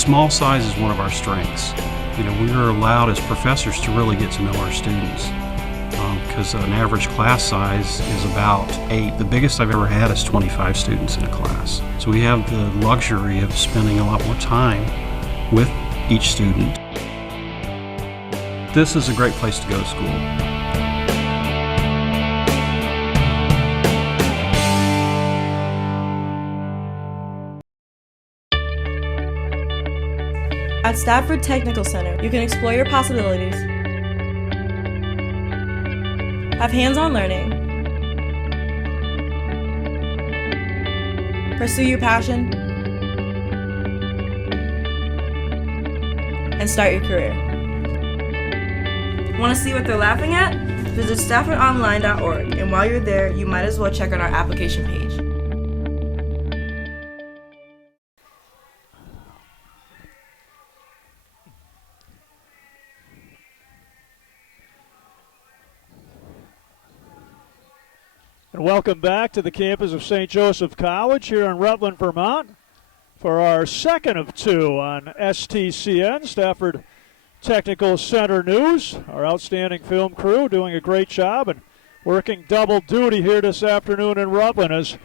small size is one of our strengths. You know, we are allowed as professors to really get to know our students because an average class size is about 8. The biggest I've ever had is 25 students in a class. So we have the luxury of spending a lot more time with each student. This is a great place to go to school. At Stafford Technical Center, you can explore your possibilities, have hands-on learning, pursue your passion, and start your career. Want to see what they're laughing at? Visit staffordonline.org, and while you're there, you might as well check out our application page. And welcome back to the campus of St. Joseph College here in Rutland, Vermont, for our second of two on STCN, Stafford Technical Center News. Our outstanding film crew doing a great job and working double duty here this afternoon in Rutland, as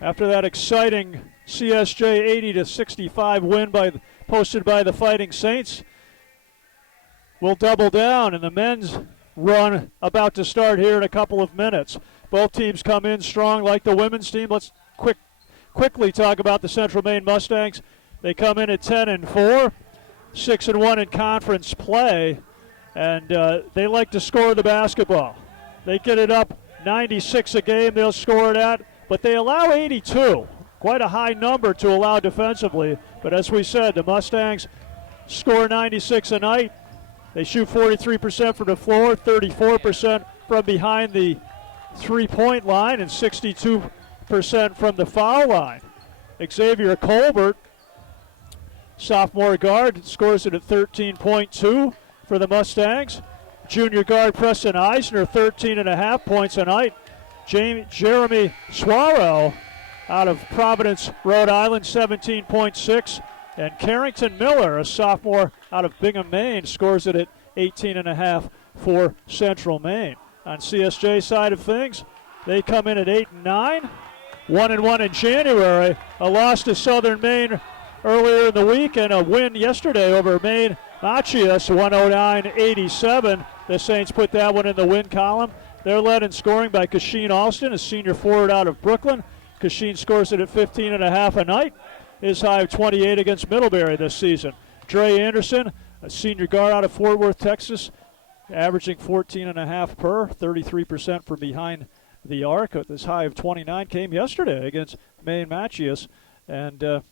after that exciting CSJ 80-65 win posted by the Fighting Saints, we'll double down in the men's run about to start here in a couple of minutes. Both teams come in strong like the women's team. Let's quickly talk about the Central Maine Mustangs. They come in at 10-4, 6-1 in conference play, and they like to score the basketball. They get it up 96 a game, they'll score it at, but they allow 82. Quite a high number to allow defensively, but as we said, the Mustangs score 96 a night. They shoot 43% from the floor, 34% from behind the three-point line, and 62% from the foul line. Xavier Colbert, sophomore guard, scores it at 13.2 for the Mustangs. Junior guard Preston Eisner, 13.5 points a night. Jeremy Suarez out of Providence, Rhode Island, 17.6. And Carrington Miller, a sophomore out of Bingham, Maine, scores it at 18.5 for Central Maine. On CSJ side of things, they come in at 8-9, 1-1 in January, a loss to Southern Maine earlier in the week, and a win yesterday over Maine Machias, 109-87. The Saints put that one in the win column. They're led in scoring by Kasheen Alston, a senior forward out of Brooklyn. Kasheen scores it at 15.5 a night, his high of 28 against Middlebury this season. Dre Anderson, a senior guard out of Fort Worth, Texas, averaging 14.5 per, 33% from behind the arc. This high of 29 came yesterday against Maine Machias, and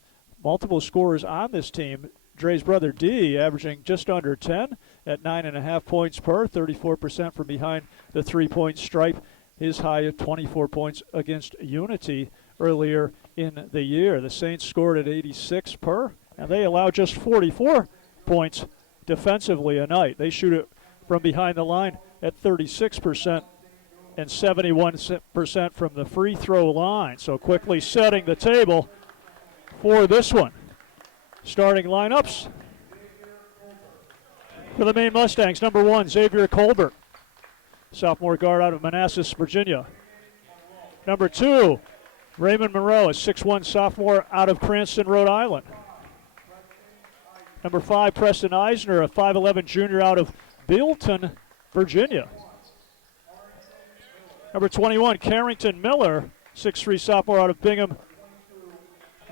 multiple scorers on this team. Dre's brother D averaging just under 10 at 9.5 points per, 34% from behind the three-point stripe. His high of 24 points against Unity earlier in the year. The Saints scored at 86 per, and they allow just 44 points defensively a night. They shoot it from behind the line at 36% and 71% from the free throw line. So quickly setting the table for this one. Starting lineups for the Maine Mustangs. Number 1, Xavier Colbert, sophomore guard out of Manassas, Virginia. Number 2, Raymond Monroe, a 6'1 sophomore out of Cranston, Rhode Island. Number 5, Preston Eisner, a 5'11 junior out of Bealton, Virginia. Number 21, Carrington Miller, 6'3 sophomore out of Bingham,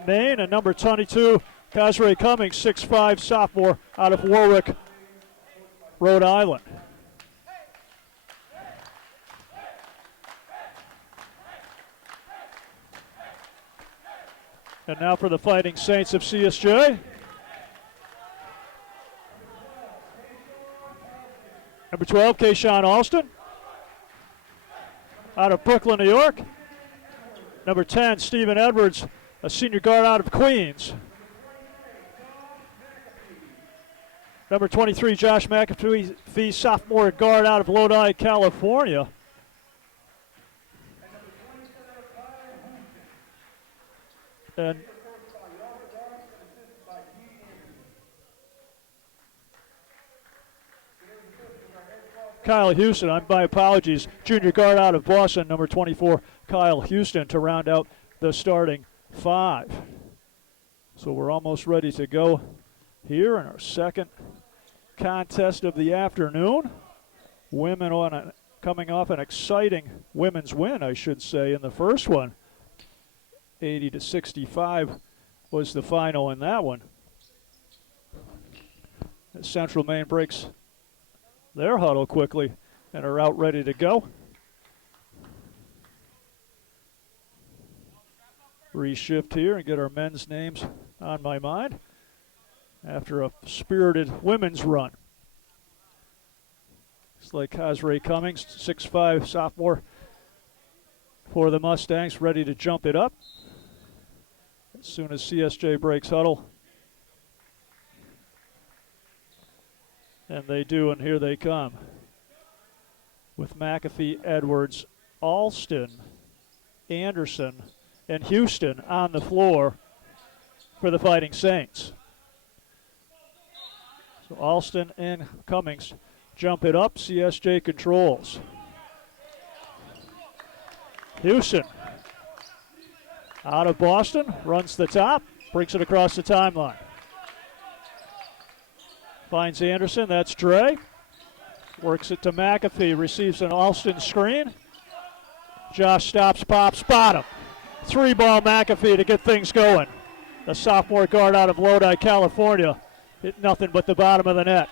Maine. And number 22, Kazray Cummings, 6'5 sophomore out of Warwick, Rhode Island. And now for the Fighting Saints of CSJ. Number 12, Kayshawn Alston, out of Brooklyn, New York. Number 10, Stephen Edwards, a senior guard out of Queens. Number 23, Josh McAfee, sophomore guard out of Lodi, California. And Kyle Houston. My apologies. Junior guard out of Boston, number 24, Kyle Houston, to round out the starting 5. So we're almost ready to go here in our second contest of the afternoon. Women coming off an exciting women's win, I should say, in the first one. 80-65 was the final in that one. As Central Maine breaks their huddle quickly and are out ready to go. Reshift here and get our men's names on my mind after a spirited women's run. It's like Cosray Cummings, 6'5", sophomore for the Mustangs, ready to jump it up as soon as CSJ breaks huddle. And they do, and here they come. With McAfee, Edwards, Alston, Anderson, and Houston on the floor for the Fighting Saints. So Alston and Cummings jump it up. CSJ controls. Houston out of Boston, runs the top, brings it across the timeline. Finds Anderson, that's Dre. Works it to McAfee, receives an Alston screen. Josh stops, pops, bottom. 3-ball McAfee to get things going. The sophomore guard out of Lodi, California, hit nothing but the bottom of the net.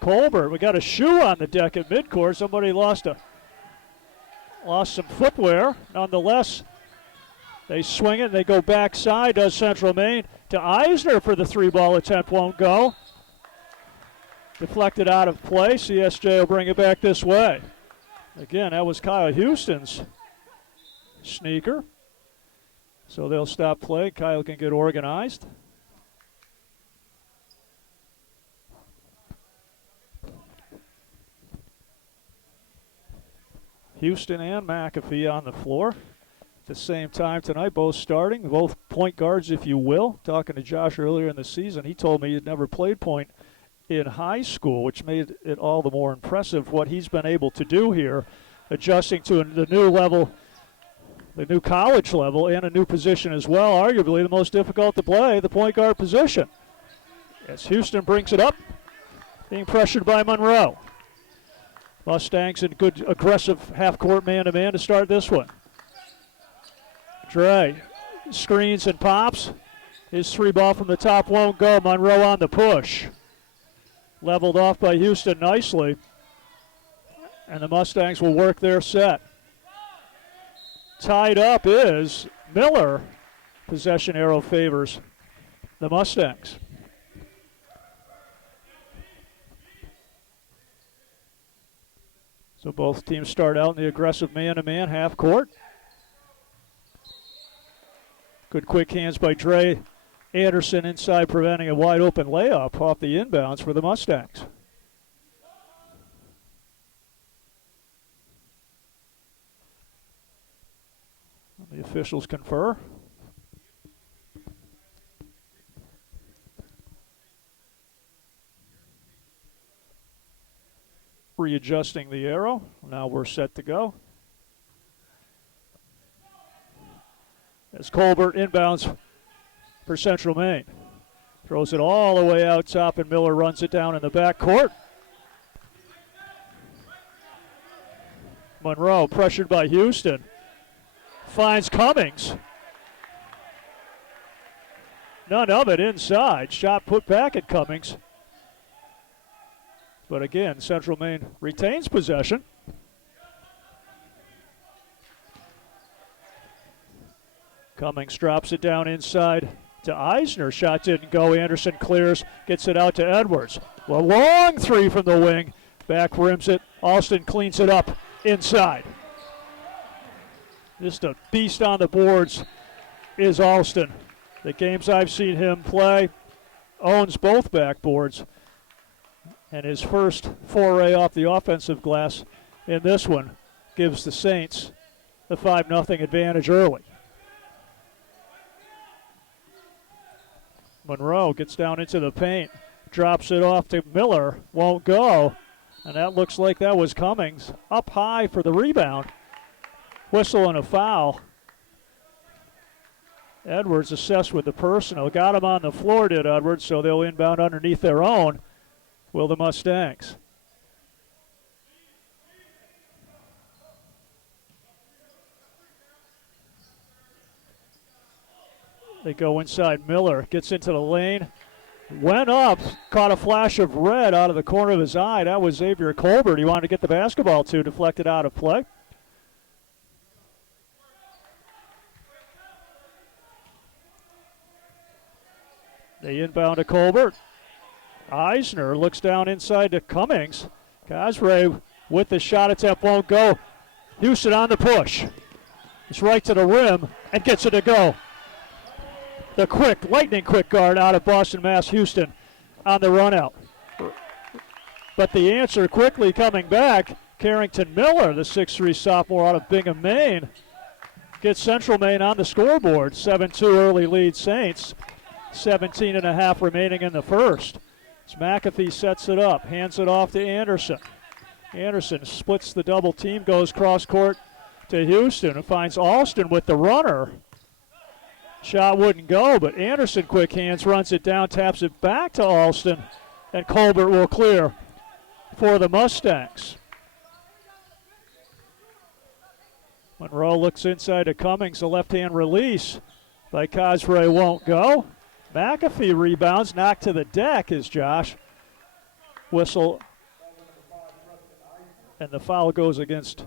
Colbert, we got a shoe on the deck at midcourt. Somebody lost some footwear. Nonetheless, they swing it, they go backside, does Central Maine to Eisner for the 3-ball attempt, won't go. Deflected out of play. CSJ will bring it back this way. Again, that was Kyle Houston's sneaker. So they'll stop play. Kyle can get organized. Houston and McAfee on the floor at the same time tonight, both starting, both point guards, if you will. Talking to Josh earlier in the season, he told me he'd never played point in high school, which made it all the more impressive what he's been able to do here, adjusting to the new level, the new college level, and a new position as well, arguably the most difficult to play, the point guard position. As Houston brings it up, being pressured by Monroe. Mustangs in good aggressive half-court man-to-man to start this one. Dre screens and pops. His 3-ball from the top won't go. Monroe on the push. Leveled off by Houston nicely. And the Mustangs will work their set. Tied up is Miller. Possession arrow favors the Mustangs. So both teams start out in the aggressive man-to-man half court. Good quick hands by Dre. Anderson inside preventing a wide open layup off the inbounds for the Mustangs. The officials confer. Readjusting the arrow. Now we're set to go. As Colbert inbounds for Central Maine. Throws it all the way out top, and Miller runs it down in the backcourt. Monroe pressured by Houston. Finds Cummings. None of it inside. Shot put back at Cummings. But again, Central Maine retains possession. Cummings drops it down inside to Eisner. Shot didn't go. Anderson clears, gets it out to Edwards. A long 3 from the wing. Back rims it. Alston cleans it up inside. Just a beast on the boards is Alston. The games I've seen him play, owns both backboards. And his first foray off the offensive glass in this one gives the Saints the 5-0 advantage early. Monroe gets down into the paint, drops it off to Miller, won't go. And that looks like that was Cummings. Up high for the rebound. Whistle and a foul. Edwards assessed with the personal. Got him on the floor, did Edwards, so they'll inbound underneath their own. Will the Mustangs. They go inside. Miller gets into the lane. Went up, caught a flash of red out of the corner of his eye. That was Xavier Colbert. He wanted to get the basketball to, deflected out of play. They inbound to Colbert. Eisner looks down inside to Cummings. Cosray with the shot attempt won't go. Houston on the push. It's right to the rim and gets it to go. The quick, lightning quick guard out of Boston, Mass. Houston on the run out. But the answer quickly coming back. Carrington Miller, the 6'3 sophomore out of Bingham, Maine, gets Central Maine on the scoreboard. 7-2 early lead Saints. 17.5 remaining in the first. As McAfee sets it up, hands it off to Anderson. Anderson splits the double team, goes cross court to Houston and finds Alston with the runner. Shot wouldn't go, but Anderson quick hands, runs it down, taps it back to Alston, and Colbert will clear for the Mustangs. Monroe looks inside to Cummings, a left-hand release by Cosray won't go. McAfee rebounds, knocked to the deck is Josh. Whistle, and the foul goes against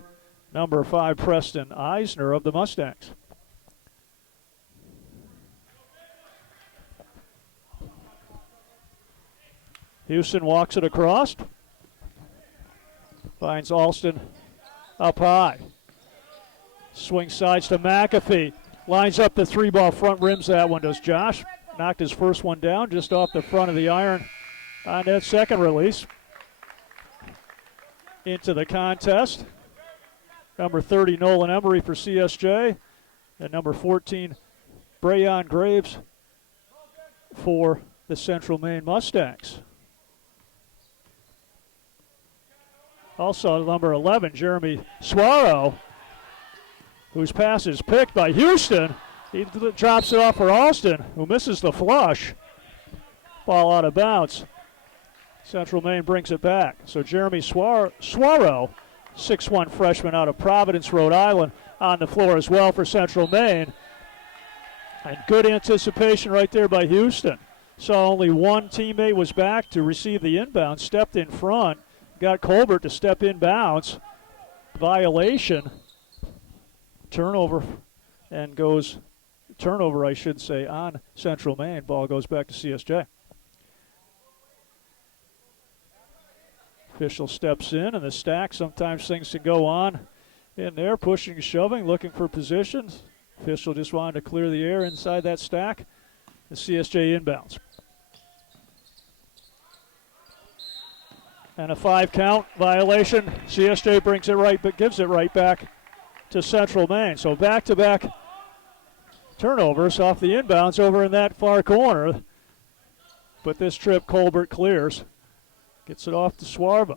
number 5 Preston Eisner of the Mustangs. Houston walks it across. Finds Alston up high. Swing sides to McAfee. Lines up the 3-ball front, rims that one, does Josh. Knocked his first one down just off the front of the iron on that second release. Into the contest. Number 30, Nolan Emery for CSJ. And number 14, Brayon Graves for the Central Maine Mustangs. Also number 11, Jeremy Suaro, whose pass is picked by Houston. He drops it off for Alston, who misses the flush. Ball out of bounds. Central Maine brings it back. So Jeremy Suaro, 6'1 freshman out of Providence, Rhode Island, on the floor as well for Central Maine. And good anticipation right there by Houston. Saw only one teammate was back to receive the inbound, stepped in front, got Colbert to step inbounds. Violation. Turnover, and goes, turnover I should say, on Central Maine. Ball goes back to CSJ. Official steps in, and the stack, sometimes things can go on in there, pushing, shoving, looking for positions. Official just wanted to clear the air inside that stack. The CSJ inbounds. And a 5 count violation. CSJ brings it right, but gives it right back to Central Maine. So back-to-back turnovers off the inbounds over in that far corner. But this trip Colbert clears. Gets it off to Swarba.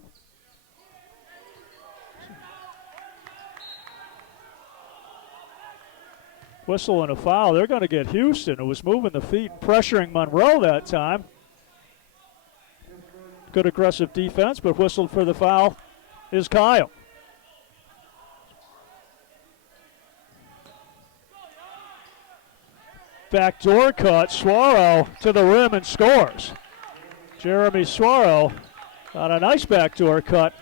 Whistle and a foul. They're going to get Houston, who was moving the feet, pressuring Monroe that time. Good aggressive defense, but whistled for the foul is Kyle. Backdoor cut, Suaro to the rim and scores. Jeremy Suaro on a nice backdoor cut.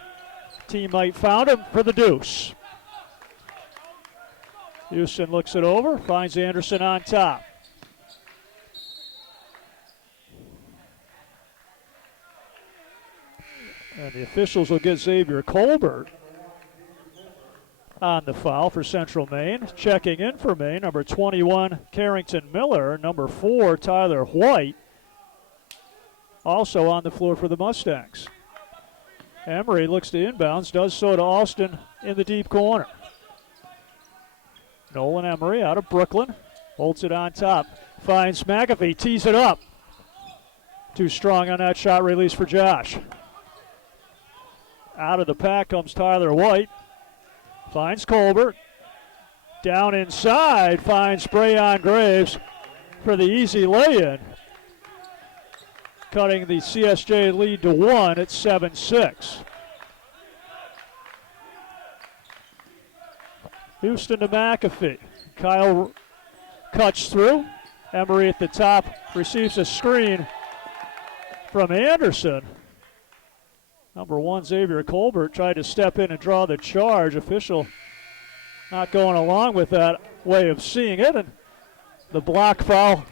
Teammate found him for the deuce. Houston looks it over, finds Anderson on top. And the officials will get Xavier Colbert on the foul for Central Maine. Checking in for Maine, number 21, Carrington Miller. Number 4, Tyler White. Also on the floor for the Mustangs. Emery looks to inbounds, does so to Alston in the deep corner. Nolan Emery out of Brooklyn, holds it on top. Finds McAfee, tees it up. Too strong on that shot release for Josh. Out of the pack comes Tyler White. Finds Colbert. Down inside, finds Brayon Graves for the easy lay-in. Cutting the CSJ lead to 1 at 7-6. Houston to McAfee. Kyle cuts through. Emery at the top receives a screen from Anderson. Number 1, Xavier Colbert, tried to step in and draw the charge. Official not going along with that way of seeing it, and the block foul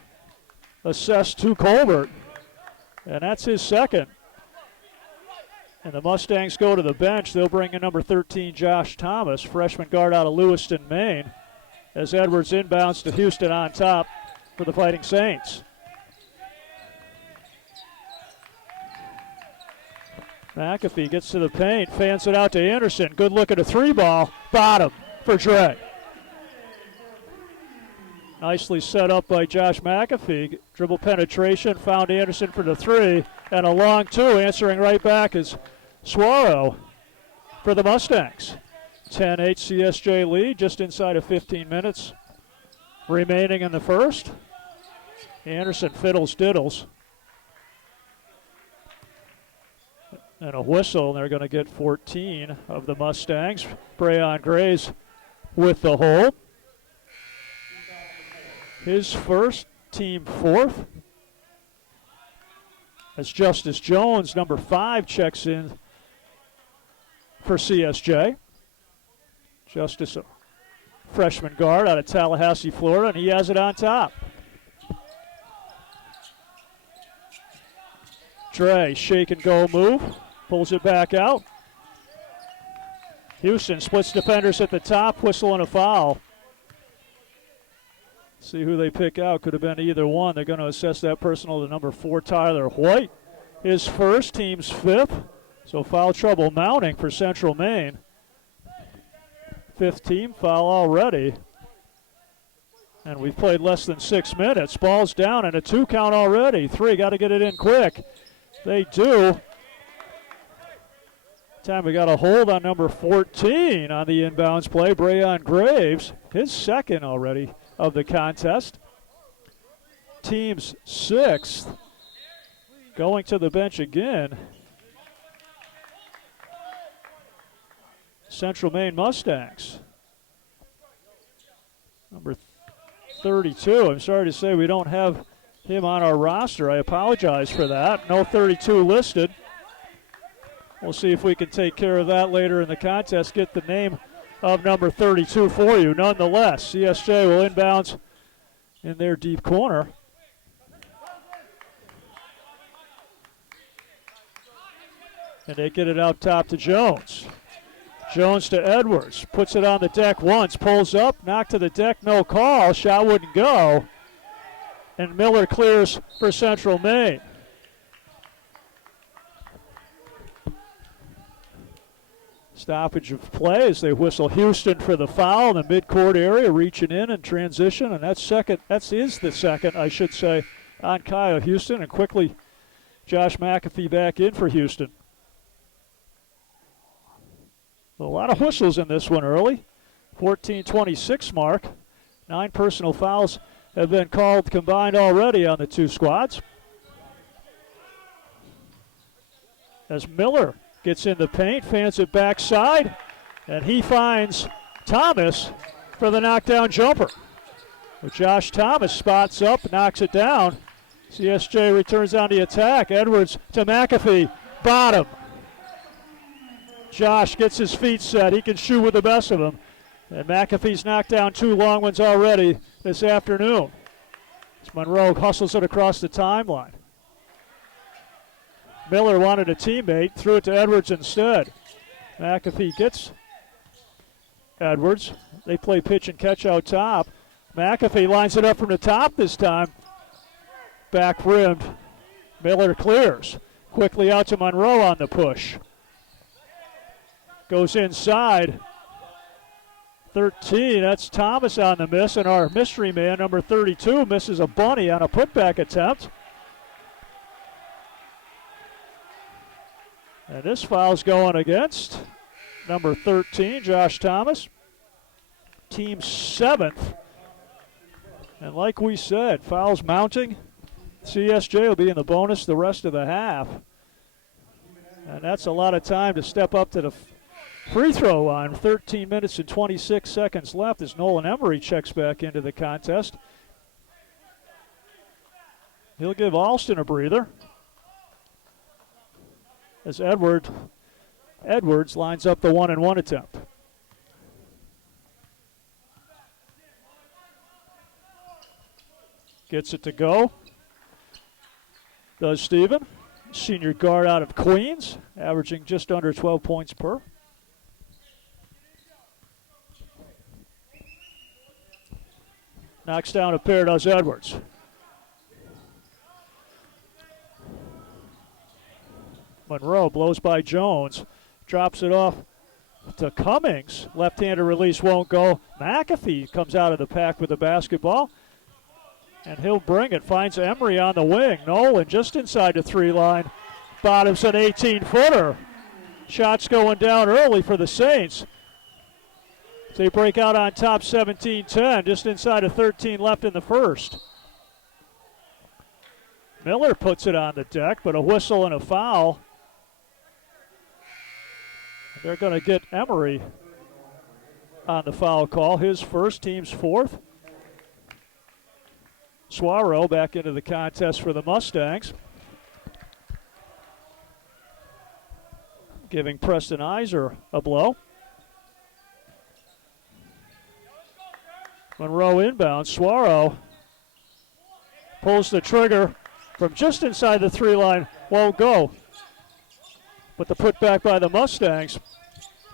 assessed to Colbert, and that's his second. And the Mustangs go to the bench. They'll bring in number 13, Josh Thomas, freshman guard out of Lewiston, Maine, as Edwards inbounds to Houston on top for the Fighting Saints. McAfee gets to the paint, fans it out to Anderson. Good look at a 3-ball, bottom for Dre. Nicely set up by Josh McAfee. Dribble penetration, found Anderson for the 3, and a long 2. Answering right back is Suaro for the Mustangs. 10-8 CSJ lead, just inside of 15 minutes remaining in the first. Anderson fiddles diddles. And a whistle, and they're going to get 14 of the Mustangs. Brayon Graves with the hold. His first, team 4th. As Justice Jones, number 5, checks in for CSJ. Justice, a freshman guard out of Tallahassee, Florida, and he has it on top. Dre, shake and go move. Pulls it back out. Houston splits defenders at the top, whistle and a foul. See who they pick out. Could have been either one. They're going to assess that personal to number 4, Tyler White. His first, team's 5th. So foul trouble mounting for Central Maine. 5th team foul already. And we've played less than 6 minutes. Ball's down and a 2 count already. 3, got to get it in quick. They do. Time we got a hold on number 14 on the inbounds play. Brayon Graves, his second already of the contest. Team's 6th. Going to the bench again. Central Maine Mustangs. Number 32. I'm sorry to say we don't have him on our roster. I apologize for that. No 32 listed. We'll see if we can take care of that later in the contest. Get the name of number 32 for you. Nonetheless, CSJ will inbounds in their deep corner. And they get it out top to Jones. Jones to Edwards. Puts it on the deck once. Pulls up. Knocked to the deck. No call. Shot wouldn't go. And Miller clears for Central Maine. Stoppage of play as they whistle Houston for the foul in the midcourt area, reaching in and transition, and that's the second, I should say, on Kyle Houston, and quickly Josh McAfee back in for Houston. A lot of whistles in this one early. 14:26 mark. 9 personal fouls have been called combined already on the 2 squads. As Miller gets in the paint, fans it backside, and he finds Thomas for the knockdown jumper. But Josh Thomas spots up, knocks it down. CSJ returns on the attack. Edwards to McAfee, bottom. Josh gets his feet set. He can shoot with the best of them. And McAfee's knocked down 2 long ones already this afternoon. As Monroe hustles it across the timeline. Miller wanted a teammate, threw it to Edwards instead. McAfee gets Edwards. They play pitch and catch out top. McAfee lines it up from the top this time. Back rimmed. Miller clears. Quickly out to Monroe on the push. Goes inside. 13, that's Thomas on the miss, and our mystery man, number 32, misses a bunny on a putback attempt. And this foul's going against number 13, Josh Thomas. Team 7th. And like we said, fouls mounting. CSJ will be in the bonus the rest of the half. And that's a lot of time to step up to the free throw line. 13 minutes and 26 seconds left as Nolan Emery checks back into the contest. He'll give Alston a breather as Edwards lines up the 1-and-1 attempt. Gets it to go. Does Steven. Senior guard out of Queens, averaging just under 12 points per. Knocks down a pair, does Edwards. Monroe blows by Jones, drops it off to Cummings. Left-hander release won't go. McAfee comes out of the pack with the basketball, and he'll bring it. Finds Emery on the wing. Nolan just inside the 3-line. Bottoms an 18-footer. Shots going down early for the Saints. They break out on top 17-10, just inside of 13 left in the first. Miller puts it on the deck, but a whistle and a foul. They're going to get Emery on the foul call. His first, team's fourth. Suaro back into the contest for the Mustangs. Giving Preston Iser a blow. Monroe inbounds. Suaro pulls the trigger from just inside the 3-line. Won't go. But the putback by the Mustangs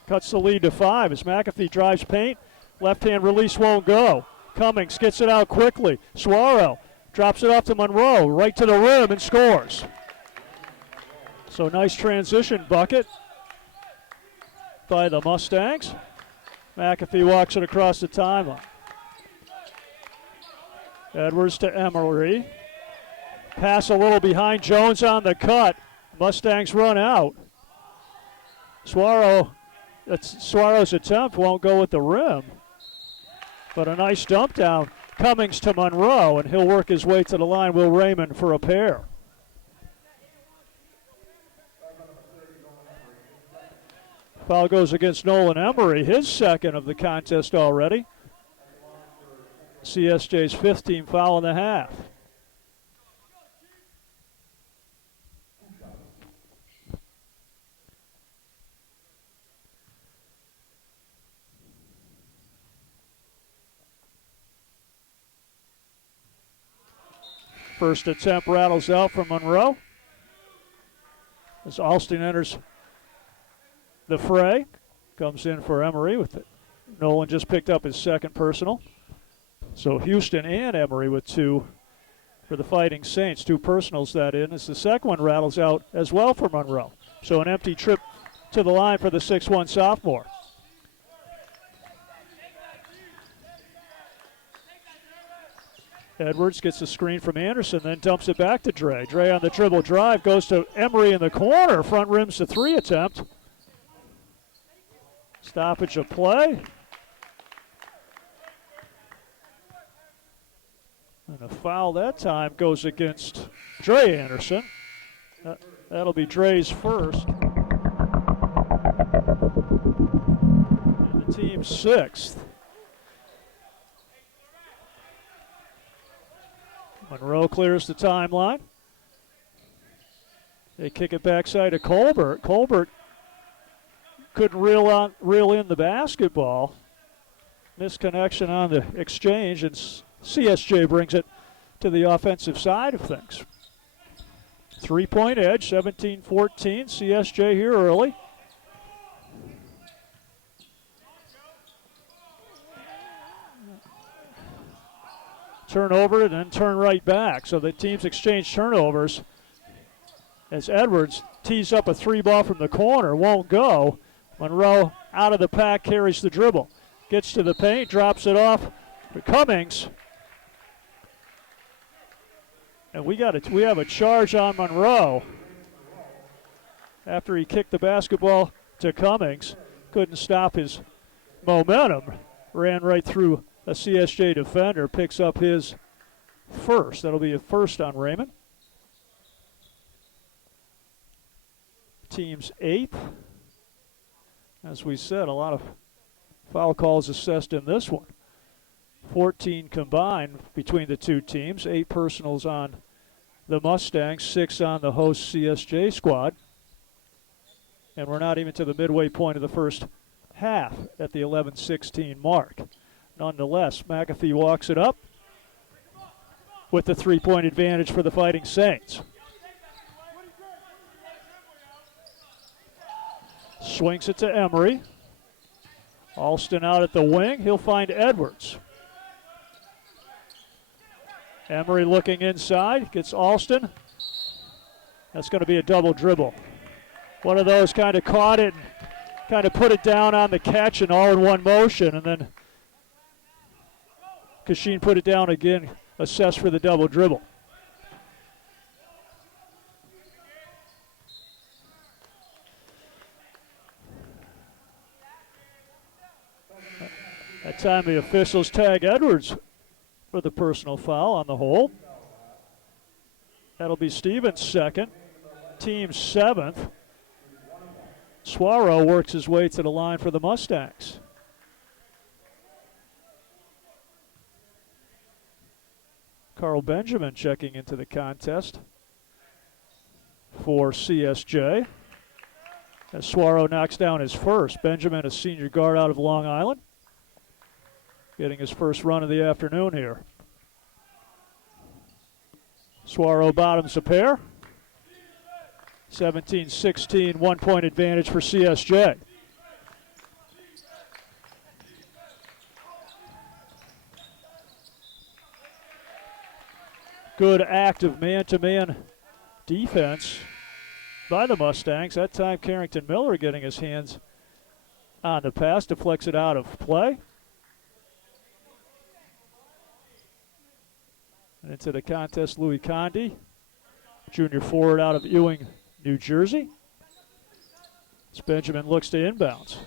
cuts the lead to 5 as McAfee drives paint. Left-hand release won't go. Cummings gets it out quickly. Suaro drops it off to Monroe, right to the rim, and scores. So nice transition bucket by the Mustangs. McAfee walks it across the timeline. Edwards to Emery. Pass a little behind. Jones on the cut. Mustangs run out. Suaro's attempt won't go with the rim. But a nice dump down. Cummings to Monroe, and he'll work his way to the line. Will Raymond for a pair. Foul goes against Nolan Emery, his second of the contest already. CSJ's 5th team foul in the half. First attempt rattles out from Monroe as Alston enters the fray. Comes in for Emery with it. Nolan just picked up his second personal. So Houston and Emery with 2 for the Fighting Saints. 2 personals that in as the second one rattles out as well for Monroe. So an empty trip to the line for the 6'1 sophomore. Edwards gets the screen from Anderson, then dumps it back to Dre. Dre on the dribble drive, goes to Emery in the corner. Front rims the 3 attempt. Stoppage of play. And a foul that time goes against Dre Anderson. That'll be Dre's first. And the team's 6th. Monroe clears the timeline. They kick it backside to Colbert. Colbert couldn't reel in the basketball. Misconnection on the exchange, and CSJ brings it to the offensive side of things. 3-point edge, 17-14. CSJ here early. Turnover and then turn right back. So the teams exchange turnovers as Edwards tees up a 3-ball from the corner. Won't go. Monroe out of the pack, carries the dribble. Gets to the paint, drops it off for Cummings. And we have a charge on Monroe. after he kicked the basketball to Cummings. Couldn't stop his momentum. Ran right through a CSJ defender. Picks up his first. That'll be a first on Raymond. Team's 8th. As we said, a lot of foul calls assessed in this one. 14 combined between the two teams. 8 personals on the Mustangs, 6 on the host CSJ squad. And we're not even to the midway point of the first half at the 11-16 mark. Nonetheless, McAfee walks it up with the 3-point advantage for the Fighting Saints. Swings it to Emery. Alston out at the wing. He'll find Edwards. Emery looking inside. Gets Alston. That's going to be a double dribble. One of those kind of caught it and kind of put it down on the catch and all in one motion. And then Kashin put it down again, assessed for the double dribble. That time the officials tag Edwards for the personal foul on the hold. That'll be Stevens' second, team's 7th. Suaro works his way to the line for the Mustangs. Carl Benjamin checking into the contest for CSJ. As Suaro knocks down his first. Benjamin, a senior guard out of Long Island, getting his first run of the afternoon here. Suaro bottoms a pair. 17-16, 1-point advantage for CSJ. Good active man-to-man defense by the Mustangs. That time Carrington Miller getting his hands on the pass, deflects it out of play. And into the contest, Louis Condi, junior forward out of Ewing, New Jersey. As Benjamin looks to inbounds.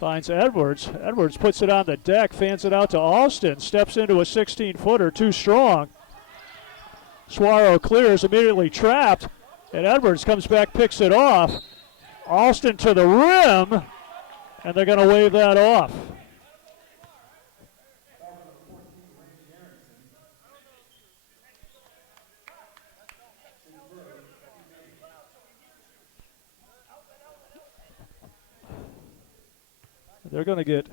Finds Edwards. Edwards puts it on the deck, fans it out to Alston. Steps into a 16-footer, too strong. Suaro clears, immediately trapped. And Edwards comes back, picks it off. Alston to the rim. And they're going to wave that off. They're going to get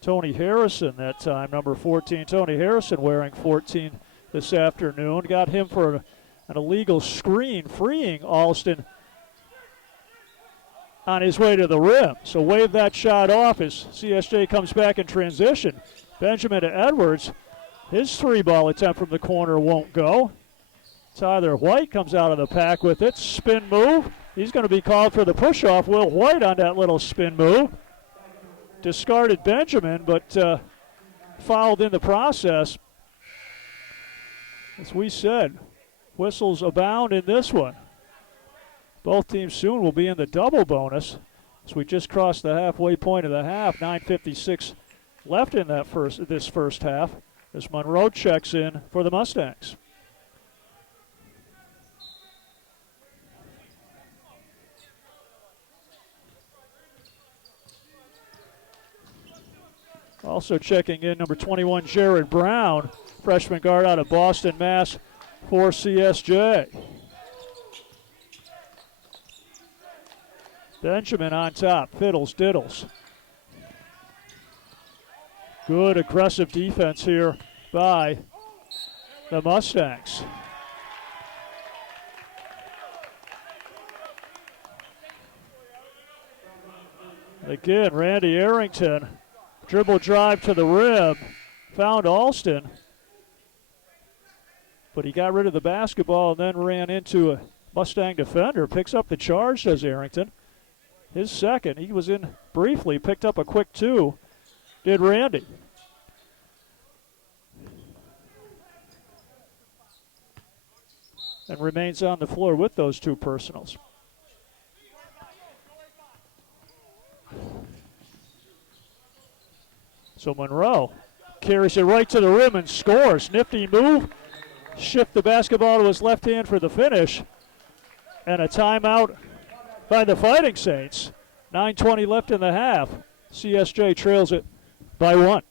Tony Harrison that time, number 14. Tony Harrison wearing 14 this afternoon. Got him for an illegal screen, freeing Alston on his way to the rim. So wave that shot off as CSJ comes back in transition. Benjamin to Edwards. His 3-ball attempt from the corner won't go. Tyler White comes out of the pack with it. Spin move. He's going to be called for the push-off. Will White on that little spin move. Discarded Benjamin, but fouled in the process. As we said, whistles abound in this one. Both teams soon will be in the double bonus. So we just crossed the halfway point of the half. 9:56 left in this first half. As Monroe checks in for the Mustangs. Also checking in, number 21, Jared Brown, freshman guard out of Boston, Mass. for CSJ. Benjamin on top, fiddles, diddles. Good aggressive defense here by the Mustangs. Again, Randy Arrington, dribble drive to the rim, found Alston, but he got rid of the basketball and then ran into a Mustang defender. Picks up the charge, says Arrington. His second, he was in briefly, picked up a quick two, did Randy. and remains on the floor with those 2 personals. So Monroe carries it right to the rim and scores. Nifty move. Shift the basketball to his left hand for the finish. And a timeout by the Fighting Saints. 9:20 left in the half. CSJ trails it by 1.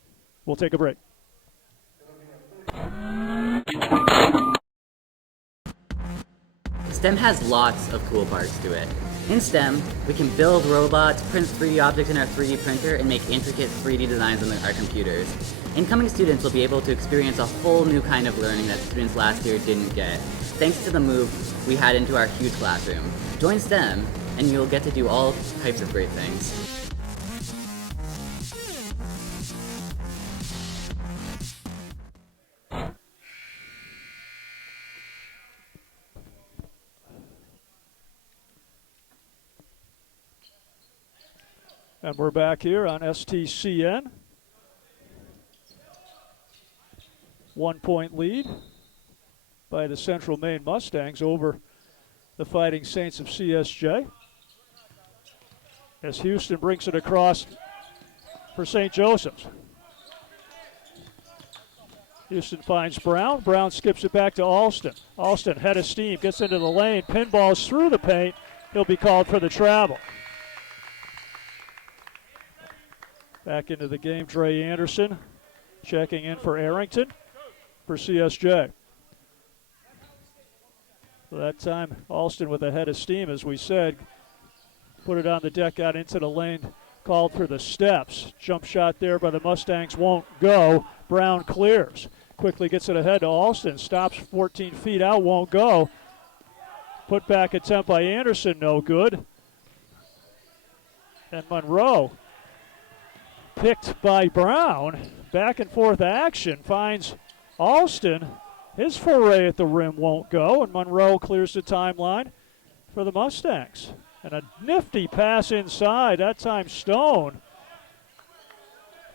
We'll take a break. STEM has lots of cool parts to it. In STEM, we can build robots, print 3D objects in our 3D printer, and make intricate 3D designs on our computers. Incoming students will be able to experience a whole new kind of learning that students last year didn't get, thanks to the move we had into our huge classroom. Join STEM, and you'll get to do all types of great things. And we're back here on STCN. 1-point lead by the Central Maine Mustangs over the Fighting Saints of CSJ. As Houston brings it across for St. Joseph's. Houston finds Brown. Brown skips it back to Alston. Alston, head of steam, gets into the lane, pinballs through the paint. He'll be called for the travel. Back into the game, Dre Anderson checking in for Arrington for CSJ. So that time, Alston with a head of steam, as we said. Put it on the deck, out into the lane, called for the steps. Jump shot there by the Mustangs won't go. Brown clears. Quickly gets it ahead to Alston. Stops 14 feet out, won't go. Put back attempt by Anderson, no good. And Monroe, picked by Brown. Back and forth action, finds Alston. His foray at the rim won't go, and Monroe clears the timeline for the Mustangs. And a nifty pass inside, that time Stone.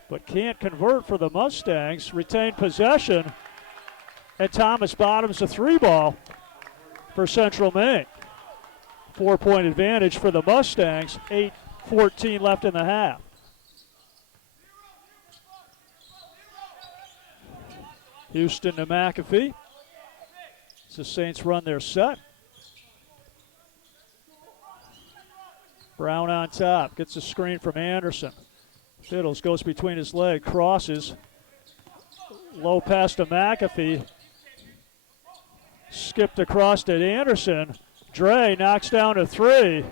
But can't convert for the Mustangs. Retained possession, and Thomas bottoms a 3-ball for Central Maine. 4-point advantage for the Mustangs, 8:14 left in the half. Houston to McAfee. As the Saints run their set. Brown on top, gets a screen from Anderson. Fiddles, goes between his legs, crosses. Low pass to McAfee. Skipped across to Anderson. Dre knocks down a 3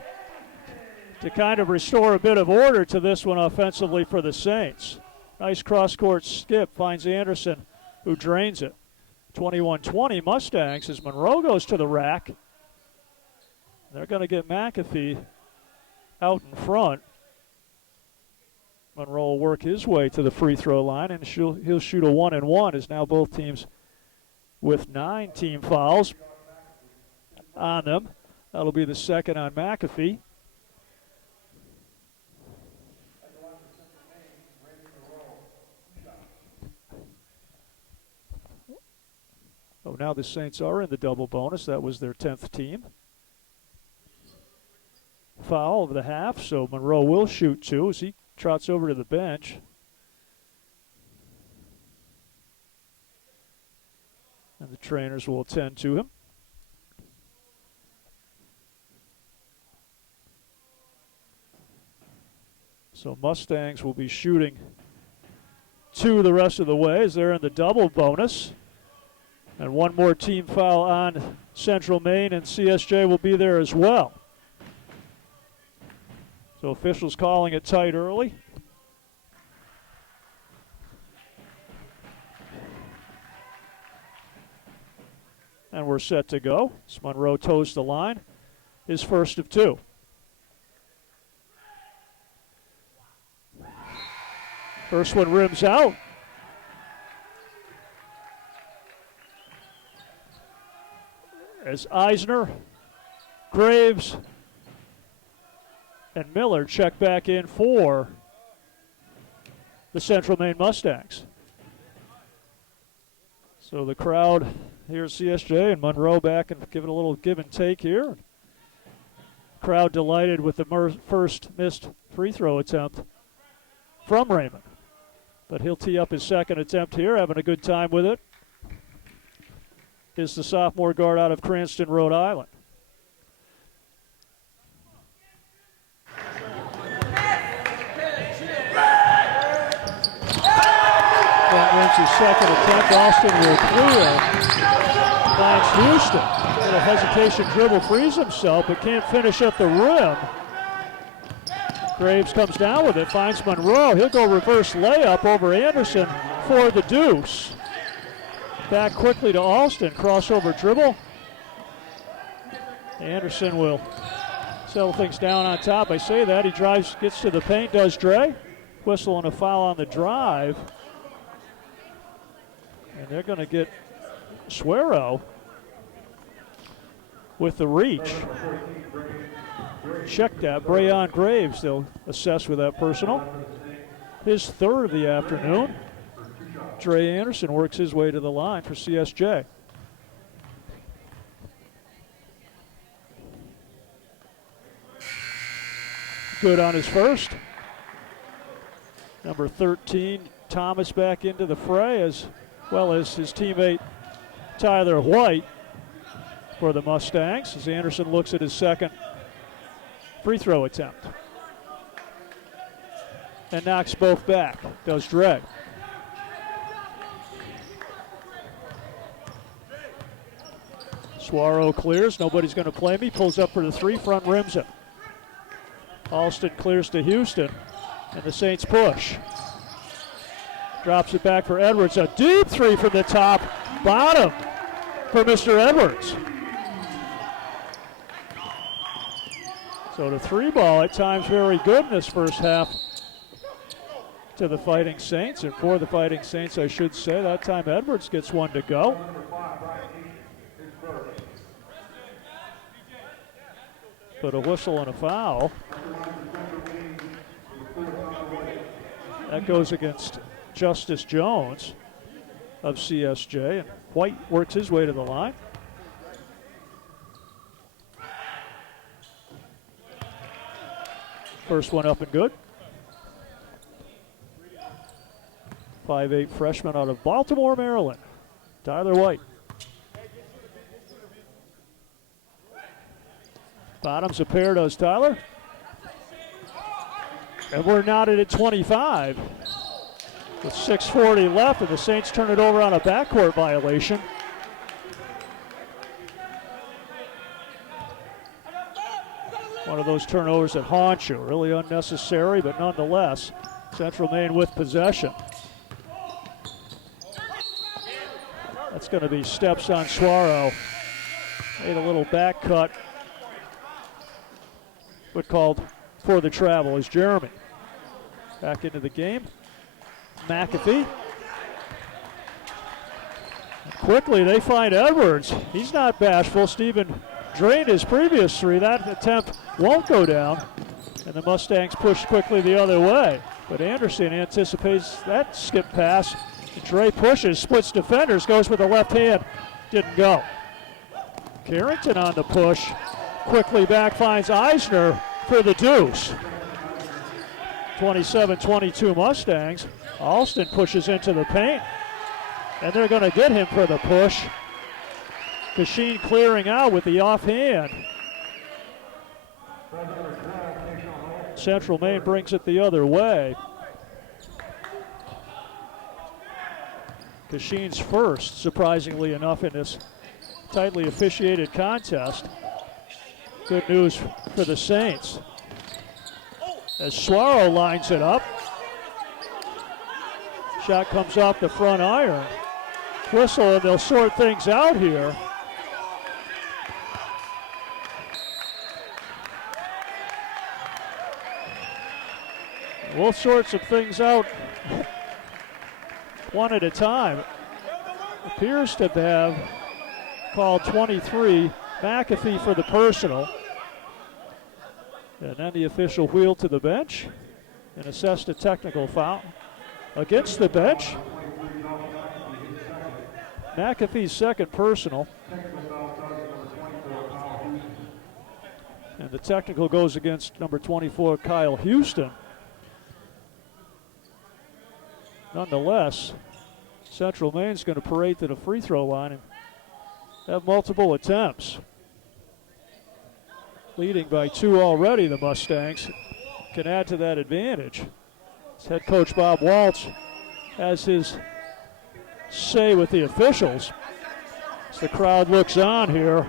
to kind of restore a bit of order to this one offensively for the Saints. Nice cross-court skip, finds Anderson, who drains it. 21-20 Mustangs as Monroe goes to the rack. They're going to get McAfee out in front. Monroe will work his way to the free throw line, and he'll shoot a 1-and-1 as now both teams with 9 team fouls on them. That'll be the second on McAfee. Oh, now the Saints are in the double bonus. That was their 10th team. Foul of the half, so Monroe will shoot 2 as he trots over to the bench. And the trainers will attend to him. So Mustangs will be shooting 2 the rest of the way as they're in the double bonus. And one more team foul on Central Maine, and CSJ will be there as well. So officials calling it tight early. And we're set to go. As Monroe toes the line, his first of 2. First one rims out. As Eisner, Graves, and Miller check back in for the Central Maine Mustangs. So the crowd here at CSJ, and Monroe back and giving a little give and take here. Crowd delighted with the first missed free throw attempt from Raymond. But he'll tee up his second attempt here, having a good time with it. Is the sophomore guard out of Cranston, Rhode Island. That wins his second attempt. Austin will clear. Finds Houston. A little hesitation dribble, frees himself, but can't finish at the rim. Graves comes down with it, finds Monroe. He'll go reverse layup over Anderson for the deuce. Back quickly to Alston, crossover dribble. Anderson will settle things down on top. I say that, he drives, gets to the paint, does Dre. Whistle and a foul on the drive. And they're going to get Suero with the reach. Check that. Brayon Graves, they'll assess with that personal. His third of the afternoon. Dre Anderson works his way to the line for CSJ. Good on his first. Number 13, Thomas back into the fray, as well as his teammate Tyler White for the Mustangs, as Anderson looks at his second free throw attempt. And knocks both back, does Dre. Suaro clears, nobody's going to play me, pulls up for the three, front rims it. Alston clears to Houston, and the Saints push. Drops it back for Edwards, a deep three from the top, bottom for Mr. Edwards. So the three ball at times very good in this first half to the Fighting Saints, and for the Fighting Saints I should say, that time Edwards gets one to go. But a whistle and a foul. That goes against Justice Jones of CSJ, and White works his way to the line. First one up and good. 5'8" freshman out of Baltimore, Maryland, Tyler White. Bottoms a pair, does Tyler. And we're knotted at 25 with 6:40 left, and the Saints turn it over on a backcourt violation. One of those turnovers that haunt you, really unnecessary, but nonetheless, Central Maine with possession. That's going to be steps on Suaro. Made a little back cut, but called for the travel is Jeremy. Back into the game. McAfee. Quickly they find Edwards. He's not bashful. Stephen drained his previous three. That attempt won't go down. And the Mustangs push quickly the other way. But Anderson anticipates that skip pass. Dre pushes, splits defenders, goes with the left hand. Didn't go. Carrington on the push. Quickly back finds Eisner for the deuce. 27-22 Mustangs. Alston pushes into the paint, and they're going to get him for the push. Kashin clearing out with the offhand. Central Maine brings it the other way. Kashin's first, surprisingly enough, in this tightly officiated contest. Good news for the Saints. As Suaro lines it up. Shot comes off the front iron. Whistle, and they'll sort things out here. We'll sort some things out one at a time. Appears to have called 23 McAfee for the personal. And then the official wheeled to the bench and assessed a technical foul against the bench. McAfee's second personal. And the technical goes against number 24, Kyle Houston. Nonetheless, Central Maine's going to parade to the free throw line and have multiple attempts. Leading by 2 already, the Mustangs can add to that advantage. As head coach Bob Waltz has his say with the officials as the crowd looks on here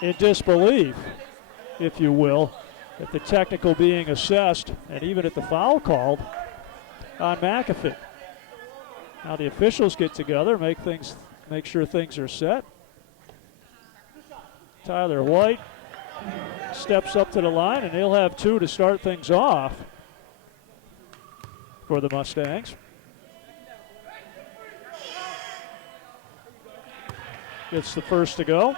in disbelief, if you will, at the technical being assessed and even at the foul called on McAfee. Now the officials get together, make sure things are set. Tyler White steps up to the line, and he'll have 2 to start things off for the Mustangs. Gets the first to go.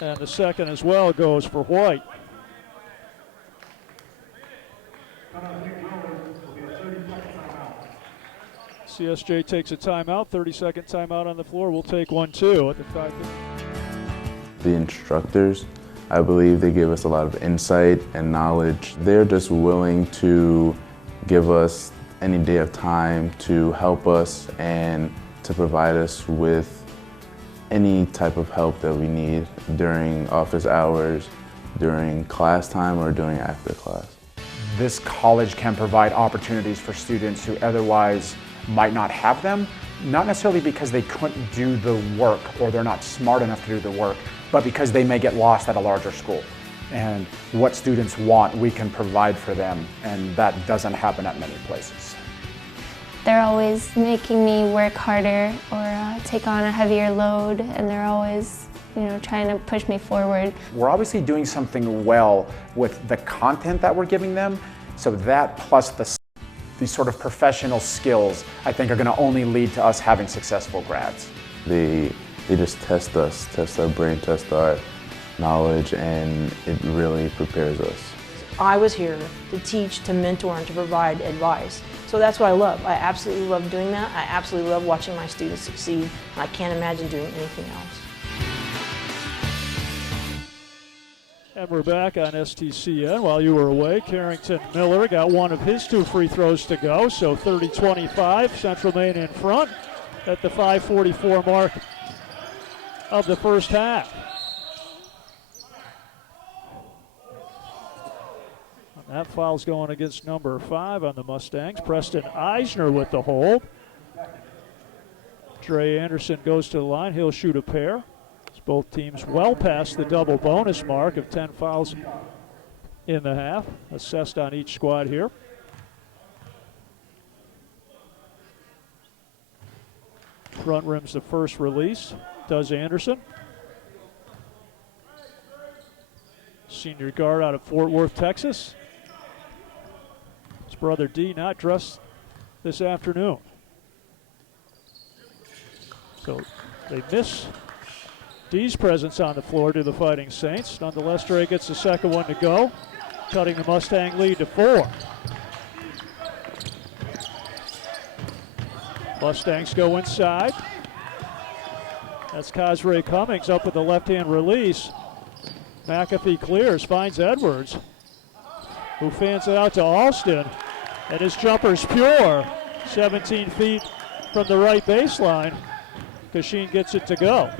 And the second as well goes for White. CSJ takes a timeout, 30-second timeout on the floor. We'll take one too at the 5. The instructors, I believe they give us a lot of insight and knowledge. They're just willing to give us any day of time to help us and to provide us with any type of help that we need during office hours, during class time, or during after class. This college can provide opportunities for students who otherwise might not have them, not necessarily because they couldn't do the work or they're not smart enough to do the work, but because they may get lost at a larger school. And what students want, we can provide for them, and that doesn't happen at many places. They're always making me work harder or take on a heavier load, and they're always, trying to push me forward. We're obviously doing something well with the content that we're giving them, so that plus these sort of professional skills, I think, are going to only lead to us having successful grads. They just test us, test our brain, test our knowledge, and it really prepares us. I was here to teach, to mentor, and to provide advice. So that's what I love. I absolutely love doing that. I absolutely love watching my students succeed. I can't imagine doing anything else. And we're back on STCN. While you were away, Carrington Miller got one of his 2 free throws to go. So 30-25, Central Maine in front at the 5:44 mark of the first half. And that foul's going against number 5 on the Mustangs. Preston Eisner with the hold. Dre Anderson goes to the line. He'll shoot a pair. Both teams well past the double bonus mark of 10 fouls in the half, assessed on each squad here. Front rim's the first release, does Anderson. Senior guard out of Fort Worth, Texas. His brother D not dressed this afternoon. So they miss D's presence on the floor to the Fighting Saints. Nonetheless, Dre gets the second one to go, cutting the Mustang lead to 4. Mustangs go inside. That's Cosray Cummings up with the left-hand release. McAfee clears, finds Edwards, who fans it out to Alston, and his jumper's pure. 17 feet from the right baseline. Kashin gets it to go.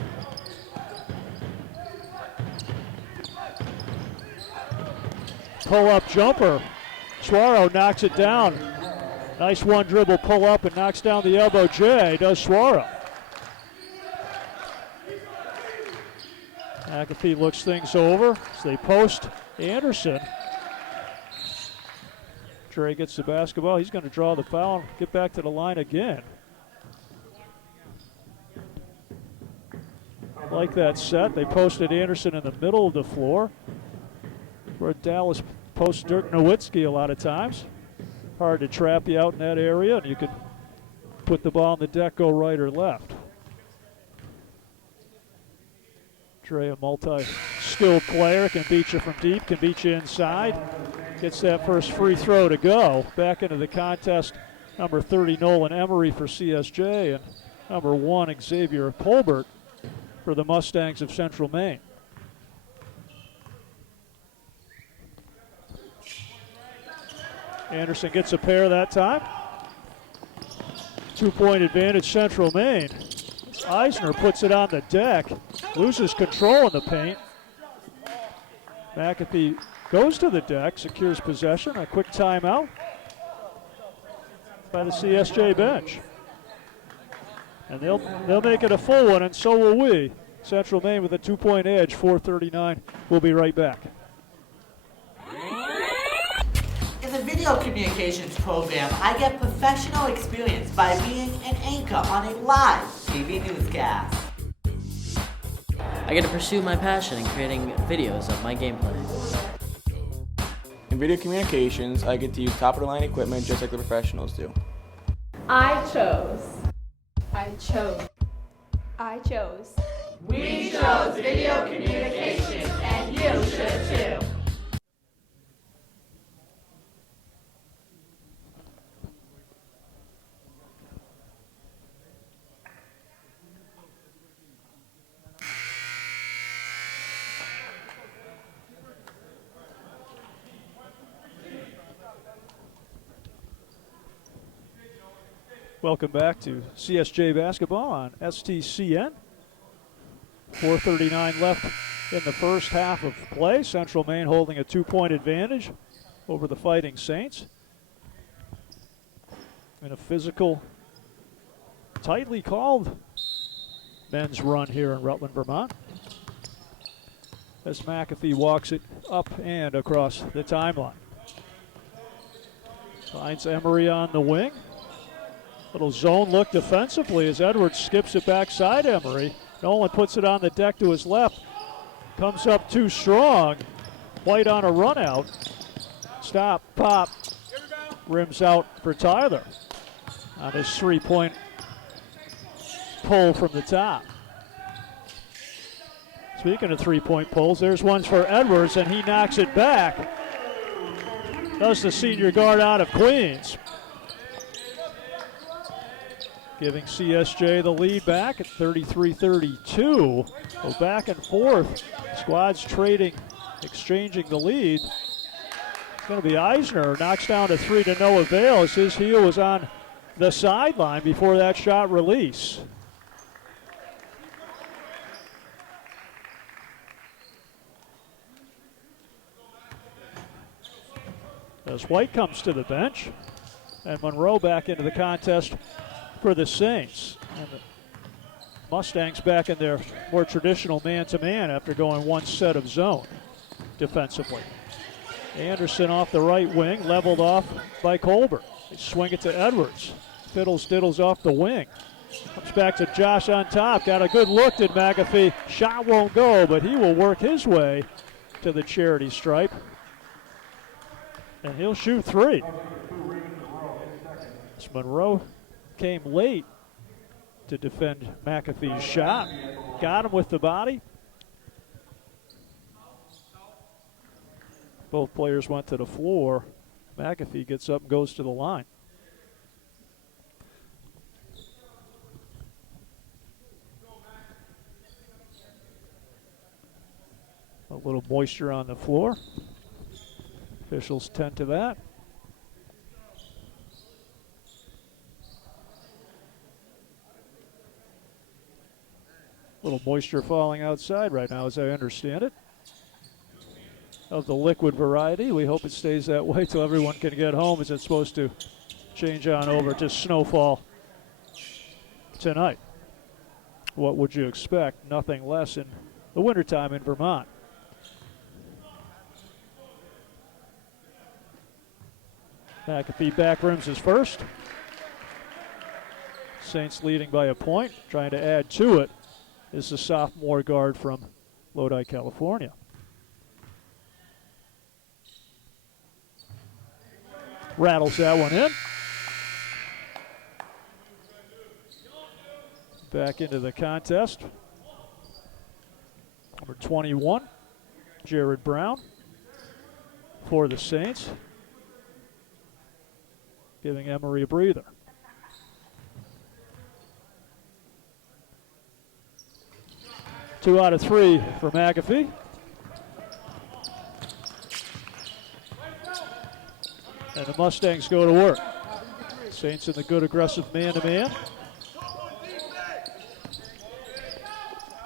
Pull-up jumper. Suaro knocks it down. Nice one dribble pull-up and knocks down the elbow J, does Suaro. McAfee looks things over as they post Anderson. Dre gets the basketball. He's going to draw the foul and get back to the line again. Like that set. They posted Anderson in the middle of the floor, where Dallas posts Dirk Nowitzki a lot of times. Hard to trap you out in that area, and you can put the ball on the deck, go right or left. Dre, a multi-skilled player, can beat you from deep, can beat you inside. Gets that first free throw to go. Back into the contest, number 30, Nolan Emery for CSJ, and number 1, Xavier Colbert for the Mustangs of Central Maine. Anderson gets a pair that time. 2-point advantage, Central Maine. Eisner puts it on the deck, loses control in the paint. McAfee goes to the deck, secures possession. A quick timeout by the CSJ bench. And they'll make it a full one, and so will we. Central Maine with a 2-point edge, 4:39. We'll be right back. In the video communications program, I get professional experience by being an anchor on a live TV newscast. I get to pursue my passion in creating videos of my gameplay. In video communications, I get to use top-of-the-line equipment just like the professionals do. I chose. We chose video communications, and you should too. Welcome back to CSJ basketball on STCN. 4:39 left in the first half of play. Central Maine holding a 2-point advantage over the Fighting Saints. In a physical, tightly called men's run here in Rutland, Vermont. As McAfee walks it up and across the timeline. Finds Emery on the wing. Little zone look defensively as Edwards skips it backside Emery. Nolan puts it on the deck to his left. Comes up too strong. White on a run out. Stop, pop. Rims out for Tyler on his 3-point pull from the top. Speaking of 3-point pulls, there's one for Edwards, and he knocks it back. Does the senior guard out of Queens. Giving CSJ the lead back at 33-32. Go back and forth. Squads trading, exchanging the lead. It's going to be Eisner. Knocks down to 3 to no avail as his heel was on the sideline before that shot release. As White comes to the bench, and Monroe back into the contest for the Saints. And the Mustangs back in their more traditional man-to-man after going one set of zone defensively. Anderson off the right wing, leveled off by Colbert. They swing it to Edwards. Diddles off the wing. Comes back to Josh on top. Got a good look at McAfee. Shot won't go, but he will work his way to the charity stripe. And he'll shoot 3. As Monroe came late to defend McAfee's shot. Got him with the body. Both players went to the floor. McAfee gets up and goes to the line. A little moisture on the floor. Officials tend to that. A little moisture falling outside right now, as I understand it. Of the liquid variety. We hope it stays that way till everyone can get home, as it's supposed to change on over to snowfall tonight. What would you expect? Nothing less in the wintertime in Vermont. McAfee back rims his first. Saints leading by a point. Trying to add to it is the sophomore guard from Lodi, California. Rattles that one in. Back into the contest. Number 21, Jared Brown for the Saints, giving Emery a breather. Two out of three for McAfee. And the Mustangs go to work. Saints in the good aggressive man-to-man.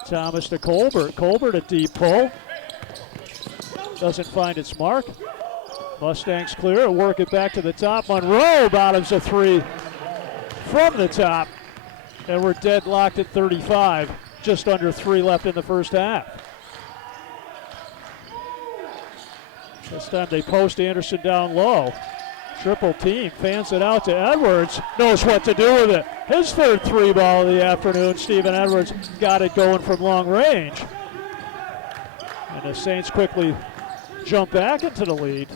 Thomas to Colbert. Colbert a deep pull. Doesn't find its mark. Mustangs clear. Work it back to the top. Monroe bottoms a three from the top. And we're deadlocked at 35. Just under 3 left in the first half. This time they post Anderson down low. Triple team, fans it out to Edwards. Knows what to do with it. His third 3 ball of the afternoon. Stephen Edwards got it going from long range. And the Saints quickly jump back into the lead.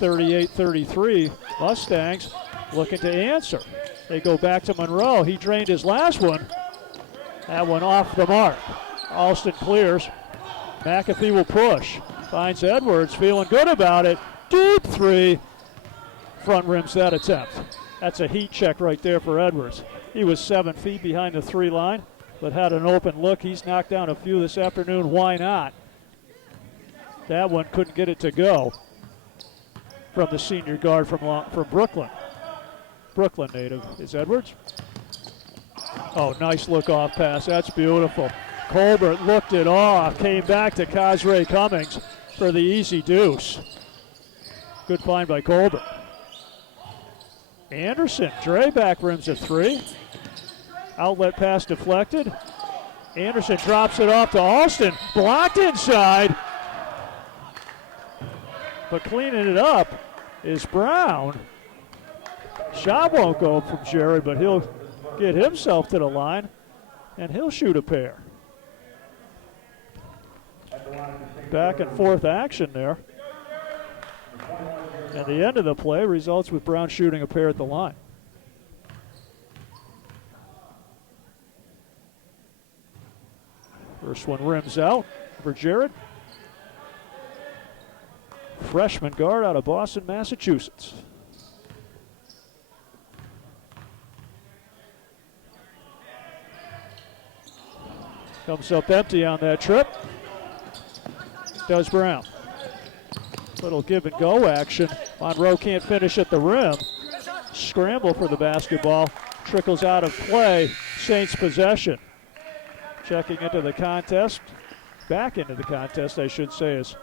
38-33. Mustangs looking to answer. They go back to Monroe. He drained his last one. That one off the mark. Alston clears. McAfee will push. Finds Edwards, feeling good about it. Deep 3. Front rims that attempt. That's a heat check right there for Edwards. He was 7 feet behind the 3 line, but had an open look. He's knocked down a few this afternoon. Why not? That one couldn't get it to go from the senior guard from Brooklyn. Brooklyn native is Edwards. Oh, nice look off pass. That's beautiful. Colbert looked it off. Came back to Cosray Cummings for the easy deuce. Good find by Colbert. Anderson, Dre back rims a 3. Outlet pass deflected. Anderson drops it off to Alston. Blocked inside. But cleaning it up is Brown. Shot won't go from Jared, but he'll get himself to the line, and he'll shoot a pair. Back and forth action there. And the end of the play results with Brown shooting a pair at the line. First one rims out for Jared. Freshman guard out of Boston, Massachusetts. Comes up empty on that trip. Does Brown. Little give and go action. Monroe can't finish at the rim. Scramble for the basketball. Trickles out of play. Saints possession. Checking into the contest. Back into the contest, I should say, is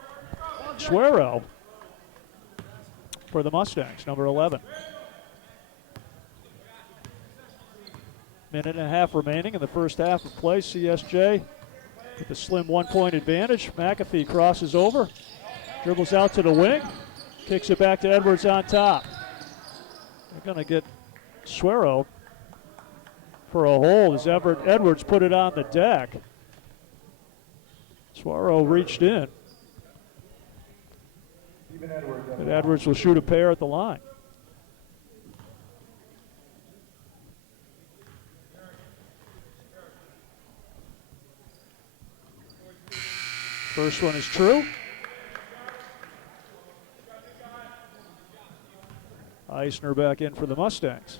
Suero for the Mustangs, number 11. Minute and a half remaining in the first half of play. CSJ with a slim 1-point advantage. McAfee crosses over. Dribbles out to the wing, kicks it back to Edwards on top. They're going to get Suero for a hold as Edwards put it on the deck. Suero reached in. And Edwards will shoot a pair at the line. First one is true. Eisner back in for the Mustangs.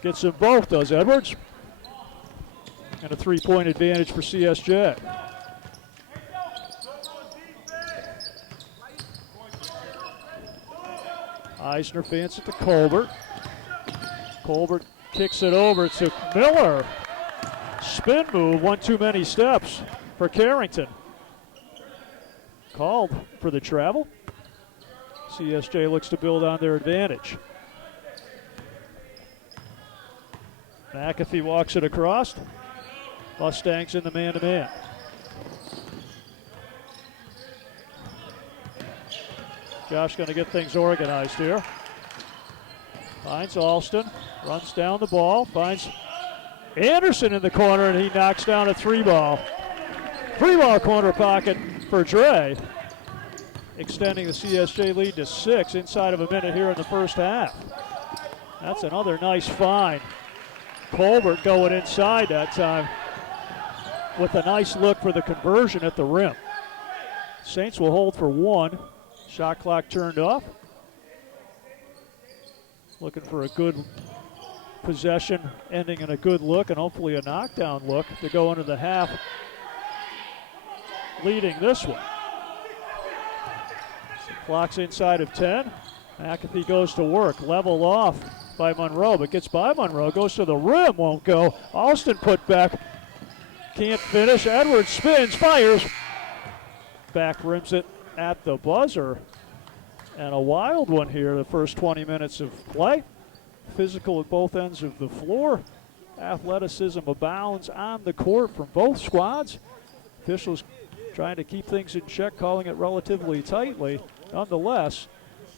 Gets them both, does Edwards. And a 3-point advantage for CSJ. Eisner fans it to Colbert. Colbert kicks it over to Miller. Spin move, one too many steps for Carrington. Called for the travel. CSJ looks to build on their advantage. McAfee walks it across. Mustangs in the man-to-man. Josh going to get things organized here. Finds Alston, runs down the ball, finds Anderson in the corner, and he knocks down a 3-ball. 3-ball corner pocket for Dre, extending the CSJ lead to 6 inside of a minute here in the first half. That's another nice find. Colbert going inside that time with a nice look for the conversion at the rim. Saints will hold for one. Shot clock turned off. Looking for a good possession, ending in a good look and hopefully a knockdown look to go into the half, leading this one. Clock's inside of 10. McAfee goes to work, level off by Monroe, but gets by Monroe, goes to the rim, won't go. Alston put back, can't finish. Edwards spins, fires. Back rims it at the buzzer. And a wild one here, the first 20 minutes of play. Physical at both ends of the floor. Athleticism abounds on the court from both squads. Officials trying to keep things in check, calling it relatively tightly. Nonetheless,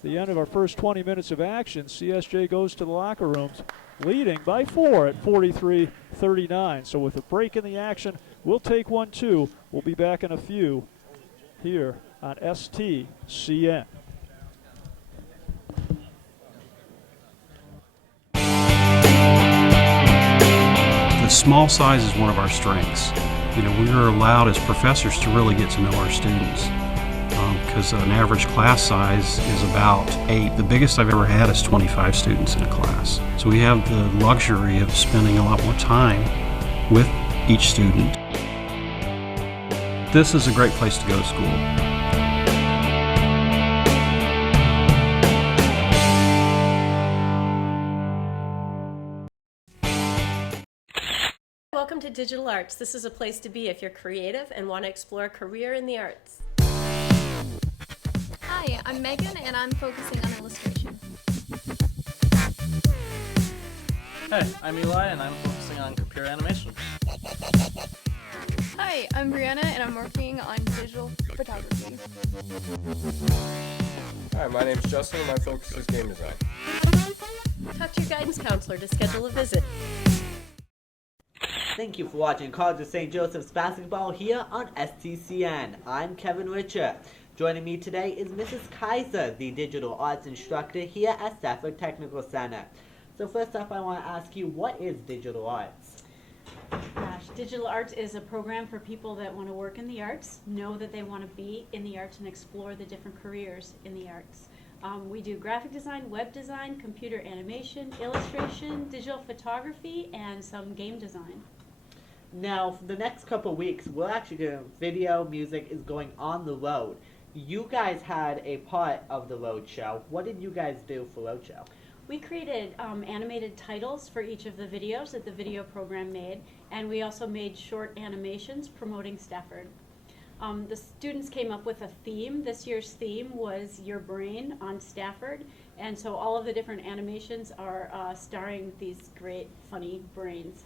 the end of our first 20 minutes of action, CSJ goes to the locker rooms, leading by 4 at 43-39. So with a break in the action, we'll take 1-2. We'll be back in a few here on STCN. The small size is one of our strengths. We are allowed as professors to really get to know our students because an average class size is about 8. The biggest I've ever had is 25 students in a class. So we have the luxury of spending a lot more time with each student. This is a great place to go to school. Welcome to Digital Arts. This is a place to be if you're creative and want to explore a career in the arts. Hi, I'm Megan and I'm focusing on illustration. Hey, I'm Eli and I'm focusing on computer animation. Hi, I'm Brianna and I'm working on digital photography. Hi, my name's Justin and my focus is game design. Talk to your guidance counselor to schedule a visit. Thank you for watching College of St. Joseph's basketball here on STCN. I'm Kevin Richard. Joining me today is Mrs. Kaiser, the digital arts instructor here at Stafford Technical Center. So first up, I want to ask you, what is digital arts? Gosh, digital arts is a program for people that want to work in the arts, know that they want to be in the arts, and explore the different careers in the arts. We do graphic design, web design, computer animation, illustration, digital photography, and some game design. Now, for the next couple weeks, we're actually doing video, music is going on the road. You guys had a part of the road show. What did you guys do for road show? We created animated titles for each of the videos that the video program made, and we also made short animations promoting Stafford. The students came up with a theme. This year's theme was Your Brain on Stafford, and so all of the different animations are starring these great, funny brains.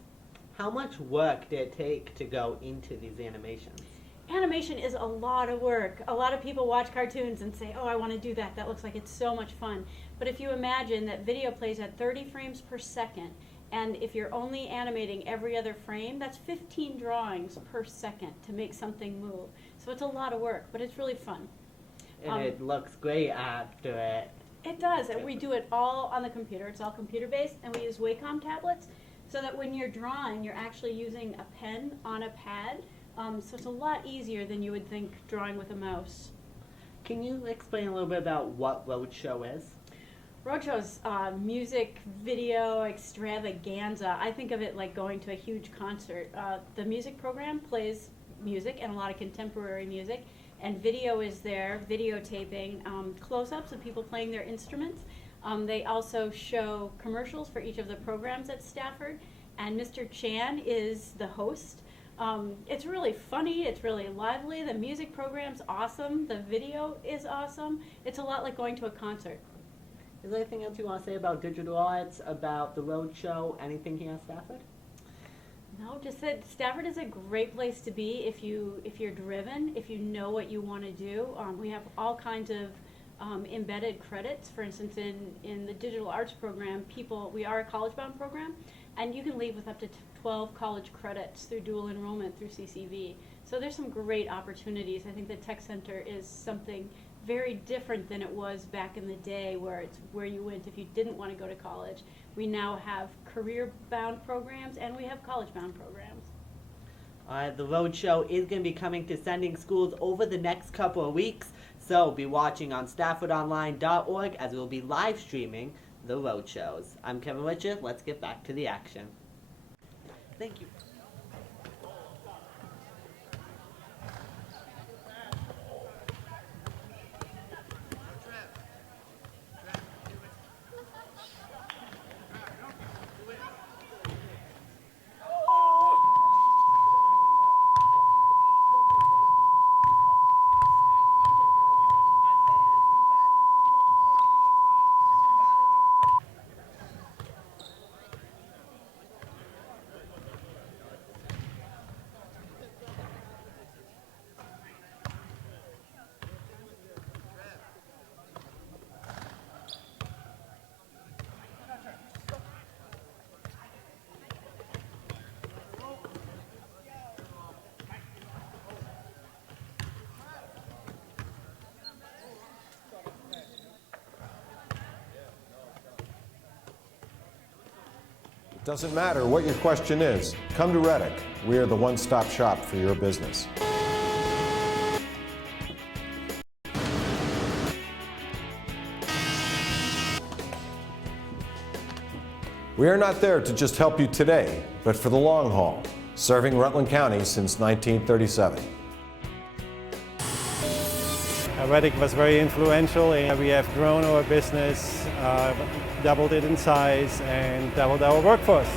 How much work did it take to go into these animations? Animation is a lot of work. A lot of people watch cartoons and say, oh, I want to do that. That looks like it's so much fun. But if you imagine that video plays at 30 frames per second, and if you're only animating every other frame, that's 15 drawings per second to make something move. So it's a lot of work, but it's really fun. And it looks great after it. It does. And we do it all on the computer. It's all computer-based, and we use Wacom tablets so that when you're drawing, you're actually using a pen on a pad. So it's a lot easier than you would think drawing with a mouse. Can you explain a little bit about what Roadshow is? Roadshow's music video extravaganza. I think of it like going to a huge concert. The music program plays music and a lot of contemporary music, and video is there, videotaping close-ups of people playing their instruments. They also show commercials for each of the programs at Stafford, and Mr. Chan is the host. It's really funny, it's really lively, the music program's awesome, the video is awesome. It's a lot like going to a concert. Is there anything else you want to say about digital arts, about the road show, anything here at Stafford? No, just that Stafford is a great place to be if you're driven, if you know what you want to do. We have all kinds of embedded credits. For instance, in the digital arts program, we are a college-bound program, and you can leave with up to 12 college credits through dual enrollment through CCV. So there's some great opportunities. I think the Tech Center is something very different than it was back in the day where it's where you went if you didn't want to go to college. We now have career-bound programs and we have college-bound programs. The roadshow is going to be coming to sending schools over the next couple of weeks, so be watching on staffordonline.org as we'll be live streaming the roadshows. I'm Kevin Richard. Let's get back to the action. Thank you. Doesn't matter what your question is, come to Reddick. We are the one-stop shop for your business. We are not there to just help you today, but for the long haul, serving Rutland County since 1937. Reddick was very influential, and we have grown our business, doubled it in size, and doubled our workforce.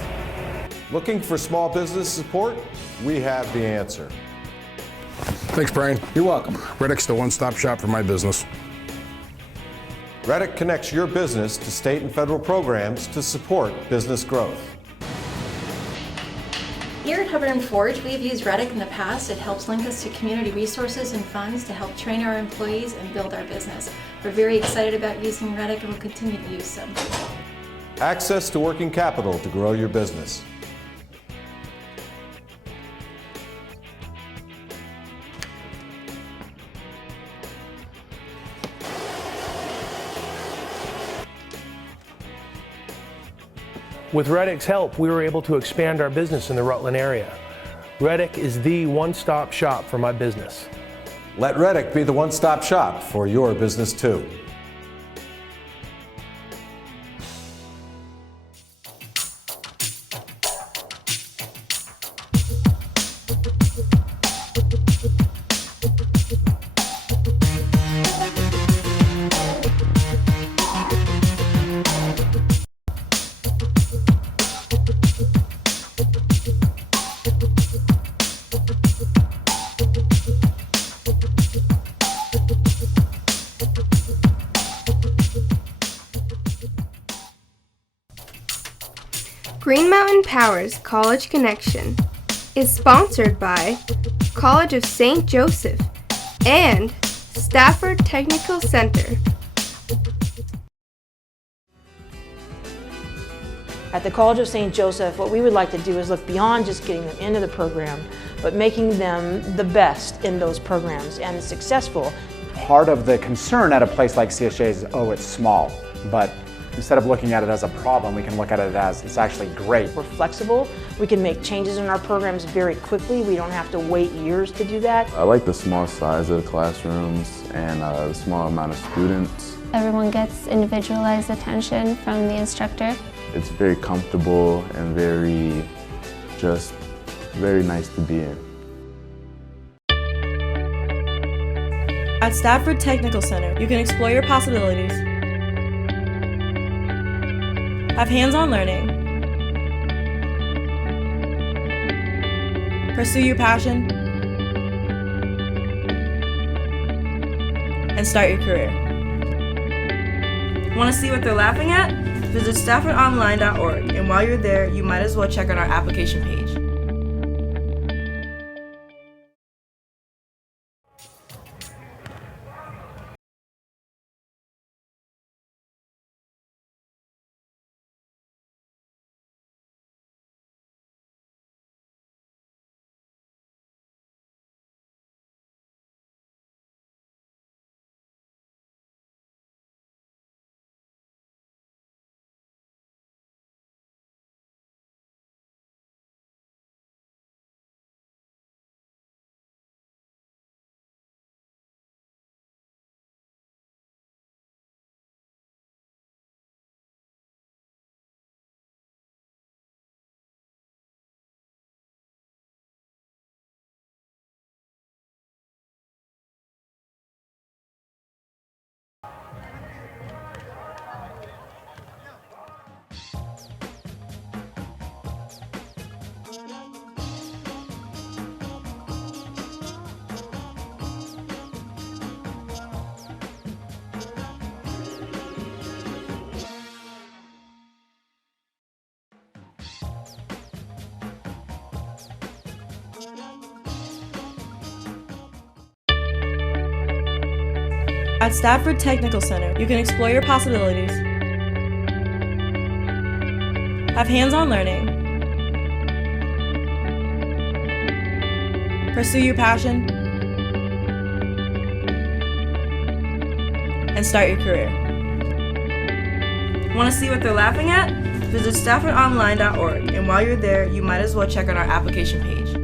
Looking for small business support? We have the answer. Thanks, Brian. You're welcome. Reddick's the one-stop shop for my business. Reddick connects your business to state and federal programs to support business growth. Here at Hubbard & Forge, we have used Reddick in the past. It helps link us to community resources and funds to help train our employees and build our business. We're very excited about using Reddick and will continue to use so. Access to working capital to grow your business. With Reddick's help, we were able to expand our business in the Rutland area. Reddick is the one-stop shop for my business. Let Reddick be the one-stop shop for your business too. Green Mountain Power's College Connection is sponsored by College of St. Joseph and Stafford Technical Center. At the College of St. Joseph, what we would like to do is look beyond just getting them into the program, but making them the best in those programs and successful. Part of the concern at a place like CSJ is, oh, it's small, but instead of looking at it as a problem, we can look at it as it's actually great. We're flexible. We can make changes in our programs very quickly. We don't have to wait years to do that. I like the small size of the classrooms and the small amount of students. Everyone gets individualized attention from the instructor. It's very comfortable and very nice to be in. At Stafford Technical Center, you can explore your possibilities, have hands-on learning, pursue your passion, and start your career. Want to see what they're laughing at? Visit staffordonline.org, and while you're there, you might as well check out our application page. At Stafford Technical Center, you can explore your possibilities, have hands-on learning, pursue your passion, and start your career. Want to see what they're laughing at? Visit staffordonline.org, and while you're there, you might as well check out our application page.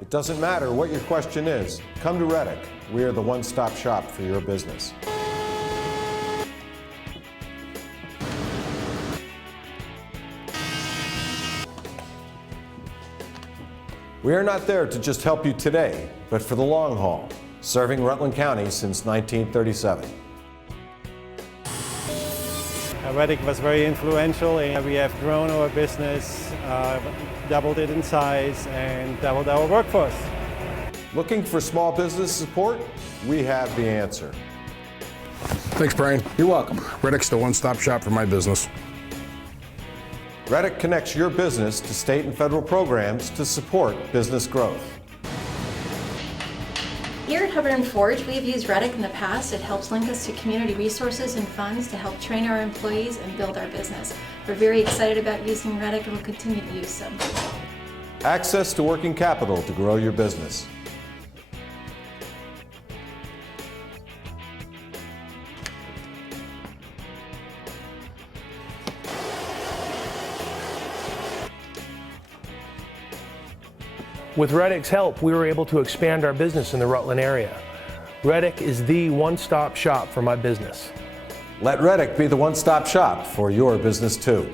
It doesn't matter what your question is. Come to Reddick. We are the one-stop shop for your business. We are not there to just help you today, but for the long haul, serving Rutland County since 1937. Reddick was very influential, and we have grown our business, doubled it in size, and doubled our workforce. Looking for small business support? We have the answer. Thanks, Brian. You're welcome. Reddick's the one-stop shop for my business. Reddick connects your business to state and federal programs to support business growth. Here at Hubbard & Forge, we have used Reddick in the past. It helps link us to community resources and funds to help train our employees and build our business. We're very excited about using Reddick and will continue to use them. Access to working capital to grow your business. With Reddick's help, we were able to expand our business in the Rutland area. Reddick is the one-stop shop for my business. Let Reddick be the one-stop shop for your business too.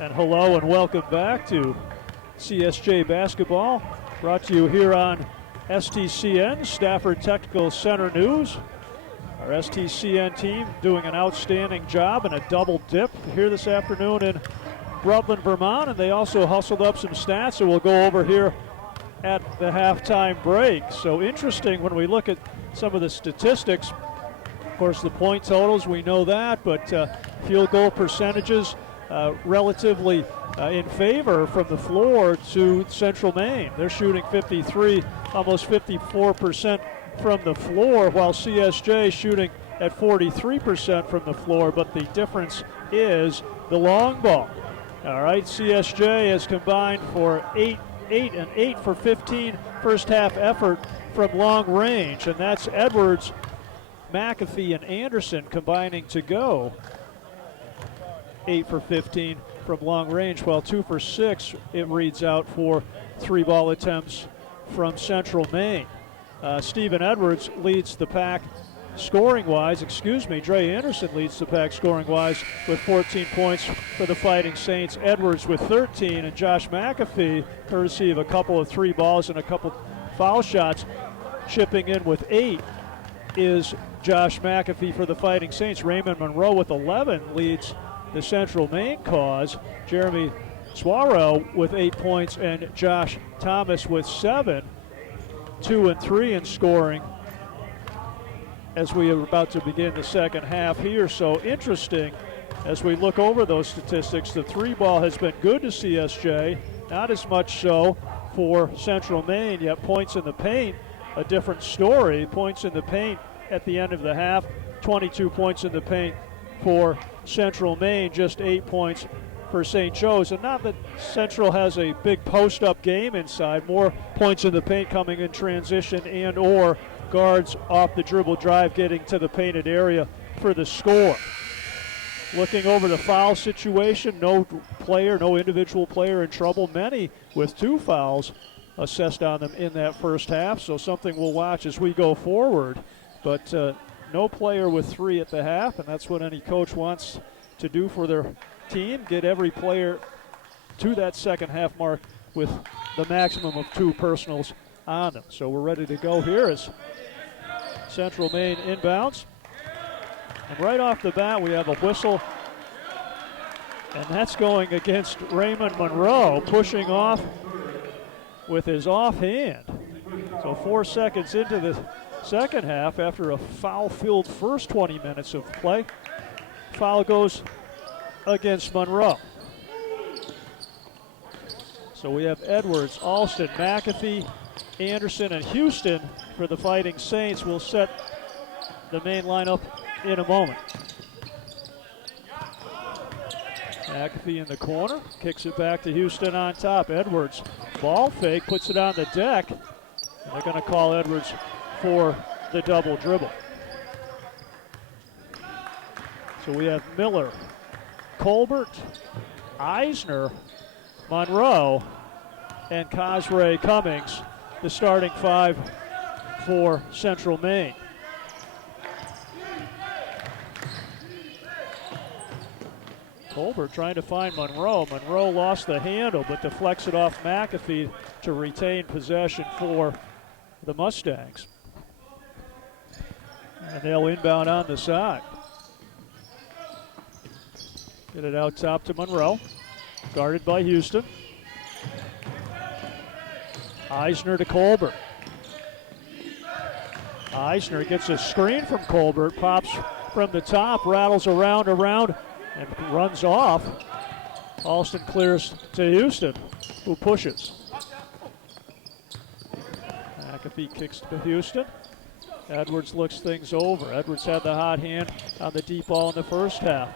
And hello and welcome back to CSJ Basketball, brought to you here on STCN, Stafford Technical Center News. Our STCN team doing an outstanding job and a double dip here this afternoon in Rutland, Vermont, and they also hustled up some stats that we'll go over here at the halftime break. So interesting when we look at some of the statistics. Of course, the point totals, we know that, but field goal percentages relatively in favor from the floor to Central Maine. They're shooting 53, almost 54% from the floor, while CSJ shooting at 43% from the floor, but the difference is the long ball. All right, CSJ has combined for 8 and 8 for 15 first half effort from long range, and that's Edwards, McAfee, and Anderson combining to go 8 for 15 from long range, while 2 for 6 it reads out for 3 ball attempts from Central Maine. Stephen Edwards leads the pack scoring-wise. Dre Anderson leads the pack scoring-wise with 14 points for the Fighting Saints. Edwards with 13, and Josh McAfee, courtesy of a couple of 3 balls and a couple foul shots, chipping in with 8 is Josh McAfee for the Fighting Saints. Raymond Monroe with 11 leads the Central Maine cause. Jeremy Suaro with 8 points and Josh Thomas with 7, 2 and 3 in scoring as we are about to begin the second half here. So interesting as we look over those statistics. The 3 ball has been good to CSJ, not as much so for Central Maine, yet points in the paint, a different story. Points in the paint at the end of the half, 22 points in the paint for Central Maine, just 8 points for St. Joe's. And not that Central has a big post-up game inside, more points in the paint coming in transition and or guards off the dribble drive getting to the painted area for the score. Looking over the foul situation, no individual player in trouble. Many with 2 fouls assessed on them in that first half, so something we'll watch as we go forward. But no player with 3 at the half, and that's what any coach wants to do for their team, get every player to that second half mark with the maximum of 2 personals on them. So we're ready to go here as Central Maine inbounds. And right off the bat, we have a whistle, and that's going against Raymond Monroe, pushing off with his offhand. So 4 seconds into the second half, after a foul-filled first 20 minutes of play, foul goes against Monroe. So we have Edwards, Alston, McAfee, Anderson, and Houston for the Fighting Saints. We'll set the main lineup in a moment. McAfee in the corner, kicks it back to Houston on top. Edwards, ball fake, puts it on the deck. And they're going to call Edwards for the double dribble. So we have Miller, Colbert, Eisner, Monroe, and Cosray Cummings, the starting 5 for Central Maine. Colbert trying to find Monroe. Monroe lost the handle, but deflects it off McAfee to retain possession for the Mustangs. And they'll inbound on the side. Get it out top to Monroe. Guarded by Houston. Eisner to Colbert. Eisner gets a screen from Colbert, pops from the top, rattles around, and runs off. Alston clears to Houston, who pushes. McAfee kicks to Houston. Edwards looks things over. Edwards had the hot hand on the deep ball in the first half.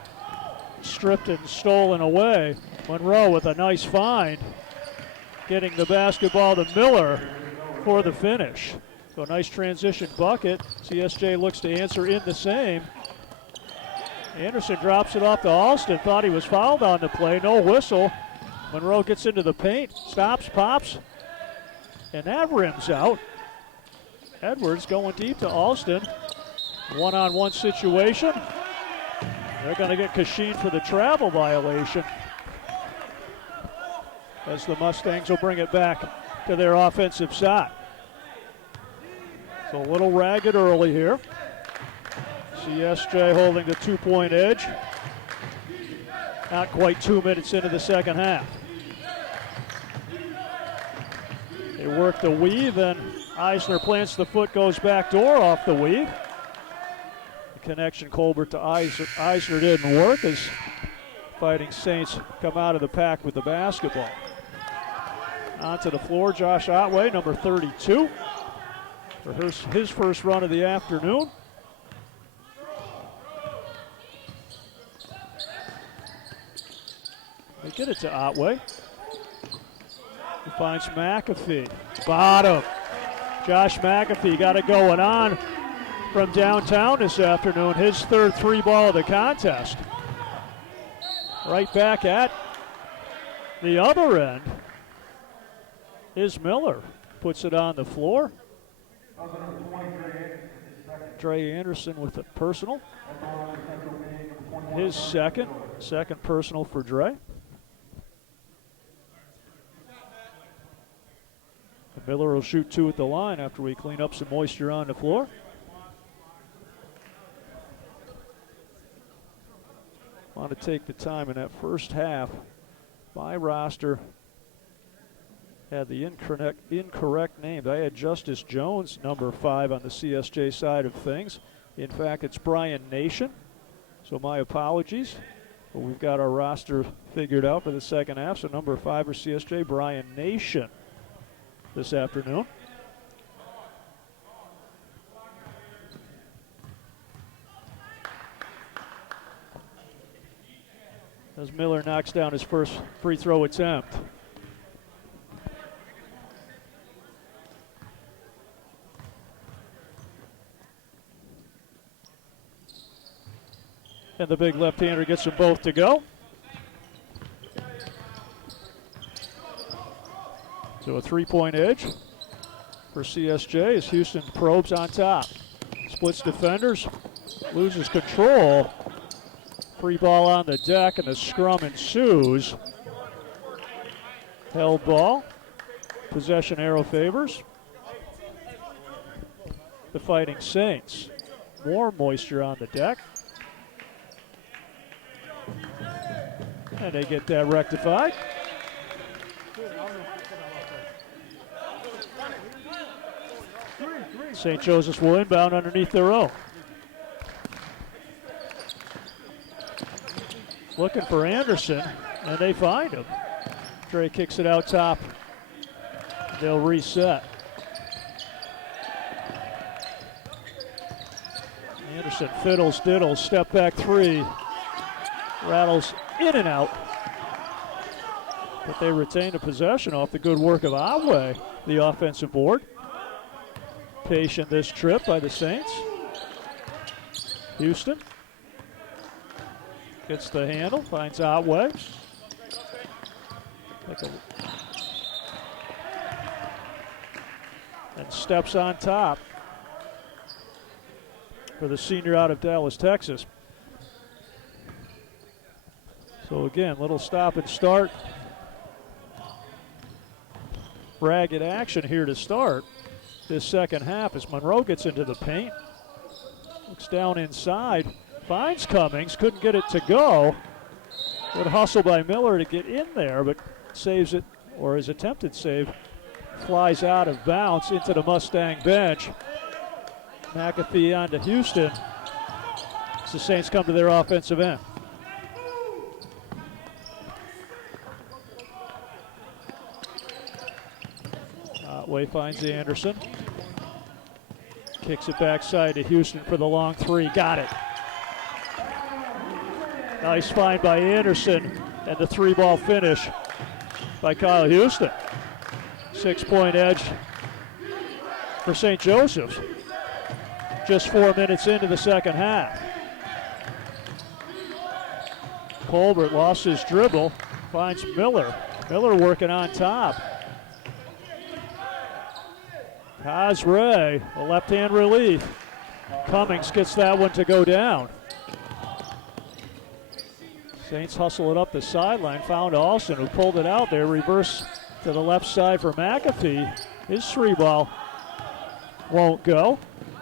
Stripped and stolen away. Monroe with a nice find, getting the basketball to Miller for the finish. So a nice transition bucket. CSJ looks to answer in the same. Anderson drops it off to Alston. Thought he was fouled on the play. No whistle. Monroe gets into the paint. Stops, pops. And that rims out. Edwards going deep to Alston. One-on-one situation. They're going to get Kashin for the travel violation, as the Mustangs will bring it back to their offensive side. So a little ragged early here. CSJ holding the 2-point edge. Not quite 2 minutes into the second half. They work the weave, and Eisner plants the foot, goes back door off the weave. The connection Colbert to Eisner didn't work as Fighting Saints come out of the pack with the basketball. Onto the floor, Josh Otway, number 32, for his first run of the afternoon. They get it to Otway. He finds McAfee. Bottom. Josh McAfee got it going on from downtown this afternoon. His third 3-ball of the contest. Right back at the other end is Miller. Puts it on the floor. Dre Anderson with a personal. His second personal for Dre. Miller will shoot 2 at the line after we clean up some moisture on the floor. Want to take the time in that first half. My roster had the incorrect name. I had Justice Jones, number 5, on the CSJ side of things. In fact, it's Brian Nation. So my apologies. But we've got our roster figured out for the second half. So number 5 for CSJ, Brian Nation, this afternoon. As Miller knocks down his first free throw attempt. And the big left-hander gets them both to go. So a 3-point edge for CSJ as Houston probes on top. Splits defenders, loses control. Free ball on the deck, and the scrum ensues. Held ball. Possession arrow favors the Fighting Saints. More moisture on the deck. And they get that rectified. St. Joseph's will inbound underneath their own. Looking for Anderson, and they find him. Trey kicks it out top. They'll reset. Anderson fiddles, diddles, step back three. Rattles in and out. But they retain the possession off the good work of Awe, the offensive board. Patient this trip by the Saints. Houston gets the handle, finds Otway. And steps on top for the senior out of Dallas, Texas. So again, little stop and start. Ragged action here to start this second half as Monroe gets into the paint. Looks down inside, finds Cummings, couldn't get it to go. Good hustle by Miller to get in there, but saves it, or his attempted save, flies out of bounds into the Mustang bench. McAfee on to Houston as the Saints come to their offensive end. Otway finds Anderson. Kicks it backside to Houston for the long three. Got it. Nice find by Anderson, and the three-ball finish by Kyle Houston. 6-point edge for St. Joseph's. Just 4 minutes into the second half. Colbert lost his dribble, finds Miller. Miller working on top. Cosray, a left-hand relief. Cummings gets that one to go down. Saints hustle it up the sideline, found Alston who pulled it out there, reverse to the left side for McAfee. His three ball won't go.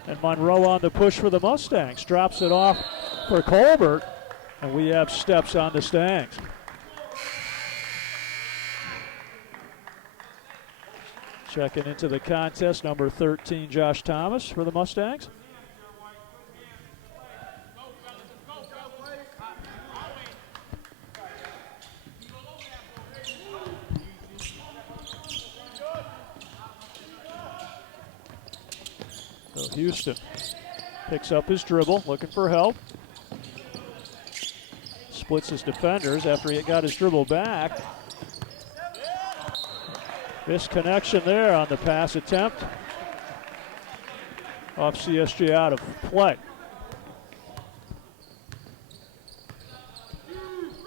And Monroe on the push for the Mustangs. Drops it off for Colbert, and we have steps on the Stangs. Checking into the contest, number 13, Josh Thomas for the Mustangs. So Houston picks up his dribble, looking for help. Splits his defenders after he got his dribble back. Misconnection there on the pass attempt. Off CSJ out of play.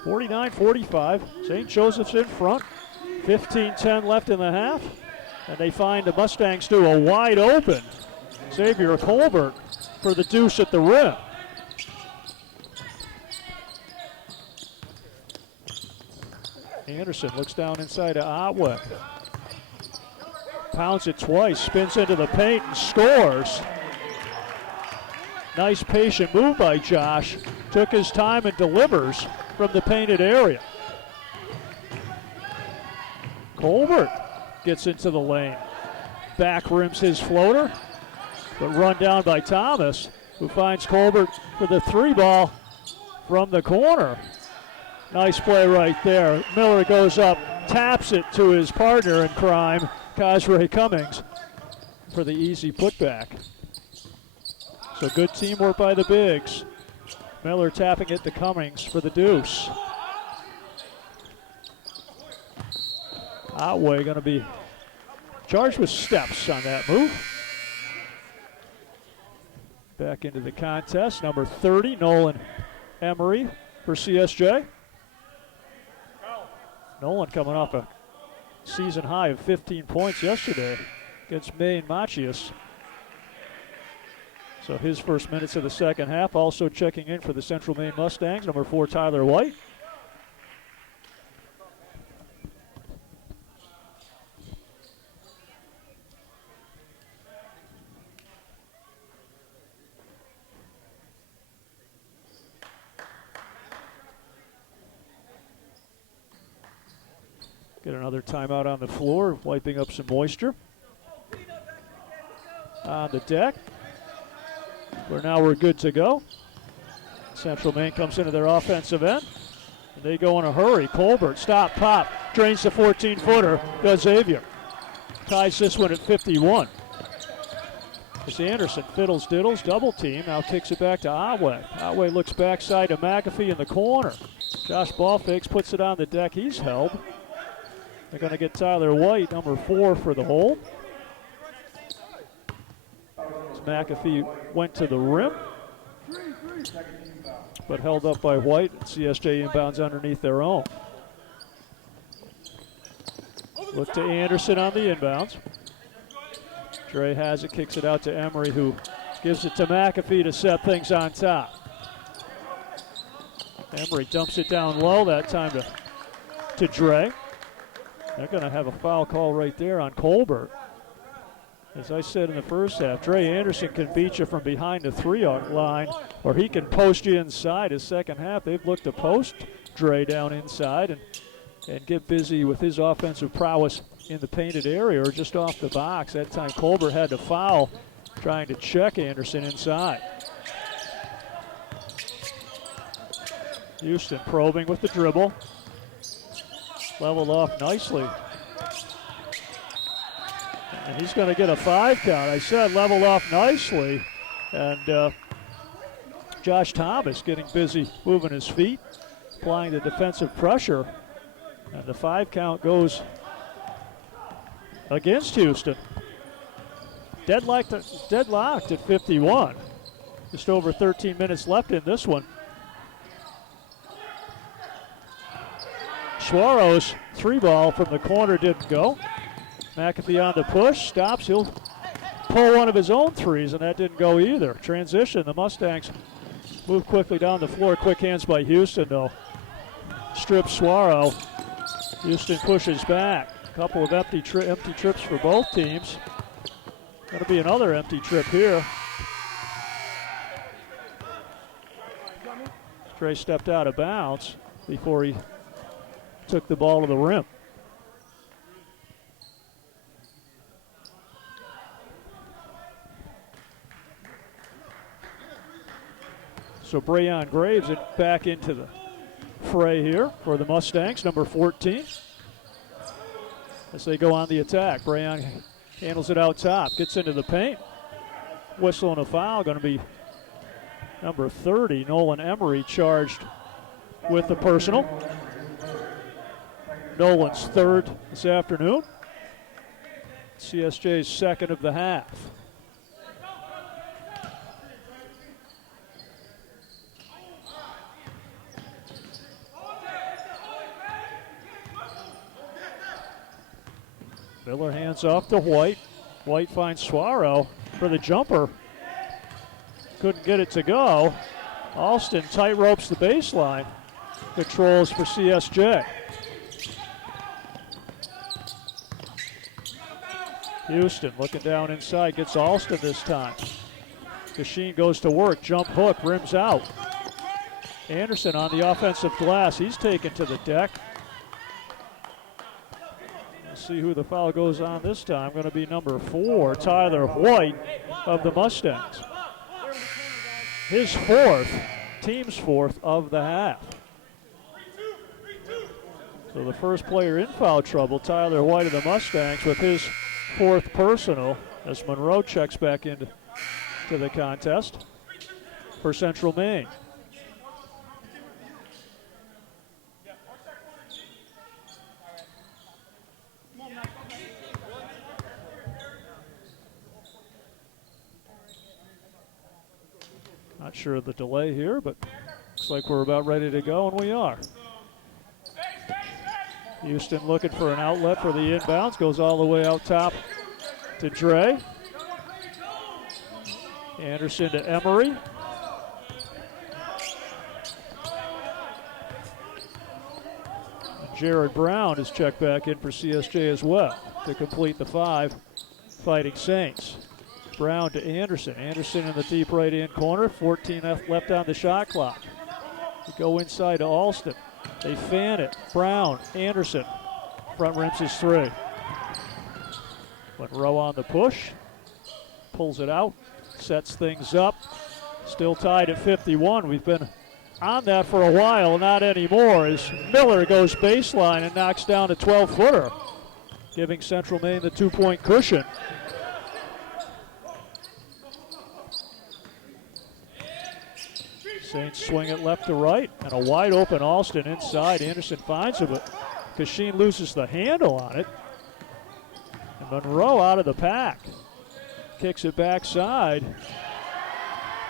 49-45. St. Joseph's in front. 15-10 left in the half. And they find the Mustangs do a wide open Xavier Colbert for the deuce at the rim. Anderson looks down inside to Otway. Pounds it twice, spins into the paint and scores. Nice patient move by Josh. Took his time and delivers from the painted area. Colbert gets into the lane. Back rims his floater, but run down by Thomas, who finds Colbert for the three ball from the corner. Nice play right there. Miller goes up, taps it to his partner in crime, Cosray Cummings, for the easy putback. So good teamwork by the bigs. Miller tapping it to Cummings for the deuce. Otway going to be charged with steps on that move. Back into the contest, number 30, Nolan Emery for CSJ. Nolan coming off a season high of 15 points yesterday against Maine Machias. So his first minutes of the second half. Also checking in for the Central Maine Mustangs, number 4, Tyler White. Get another timeout on the floor, wiping up some moisture on the deck. Where now we're good to go. Central Maine comes into their offensive end. And they go in a hurry. Colbert, stop, pop, drains the 14-footer, does Xavier. Ties this one at 51. As Anderson fiddles, diddles, double team, now kicks it back to Otway. Otway looks backside to McAfee in the corner. Josh Ballfakes puts it on the deck, he's held. They're going to get Tyler White, number 4, for the hold. As McAfee went to the rim, but held up by White. CSJ inbounds underneath their own. Look to Anderson on the inbounds. Dre has it, kicks it out to Emery, who gives it to McAfee to set things on top. Emery dumps it down low, that time to Dre. They're going to have a foul call right there on Colbert. As I said in the first half, Dre Anderson can beat you from behind the 3-line, or he can post you inside. His second half, they've looked to post Dre down inside and get busy with his offensive prowess in the painted area or just off the box. That time Colbert had to foul, trying to check Anderson inside. Houston probing with the dribble. Leveled off nicely. And he's going to get a 5 count. I said leveled off nicely. And Josh Thomas getting busy moving his feet, applying the defensive pressure. And the 5 count goes against Houston. Deadlocked at 51. Just over 13 minutes left in this one. Suarez 3-ball from the corner didn't go. McAfee on the push, stops. He'll pull one of his own threes, and that didn't go either. Transition, the Mustangs move quickly down the floor. Quick hands by Houston, though. Strip Suarez. Houston pushes back. A couple of empty trips for both teams. Going to be another empty trip here. Trey stepped out of bounds before he took the ball to the rim. So Brayon Graves back into the fray here for the Mustangs, number 14. As they go on the attack, Brayon handles it out top, gets into the paint. Whistle and a foul, going to be number 30, Nolan Emery, charged with the personal. Nolan's 3rd this afternoon. CSJ's 2nd of the half. Miller hands off to White. White finds Suarez for the jumper. Couldn't get it to go. Alston tight ropes the baseline. Controls for CSJ. Houston looking down inside, gets Alston this time. Kashin goes to work, jump hook, rims out. Anderson on the offensive glass, he's taken to the deck. Let's see who the foul goes on this time. Going to be number 4, Tyler White of the Mustangs. His 4th, team's 4th of the half. So the first player in foul trouble, Tyler White of the Mustangs, with his 4th personal, as Monroe checks back into the contest for Central Maine. Not sure of the delay here, but Looks like we're about ready to go, and we are. Houston looking for an outlet for the inbounds. Goes all the way out top to Dre. Anderson to Emery. Jared Brown is checked back in for CSJ as well to complete the 5 Fighting Saints. Brown to Anderson. Anderson in the deep right-hand corner. 14 left on the shot clock. We go inside to Alston. They fan it. Brown, Anderson. Front rims is 3. Monroe on the push. Pulls it out. Sets things up. Still tied at 51. We've been on that for a while, not anymore, as Miller goes baseline and knocks down a 12-footer, giving Central Maine the 2-point cushion. Saints swing it left to right, and a wide open Alston inside. Anderson finds it, but Kashin loses the handle on it. And Monroe out of the pack. Kicks it backside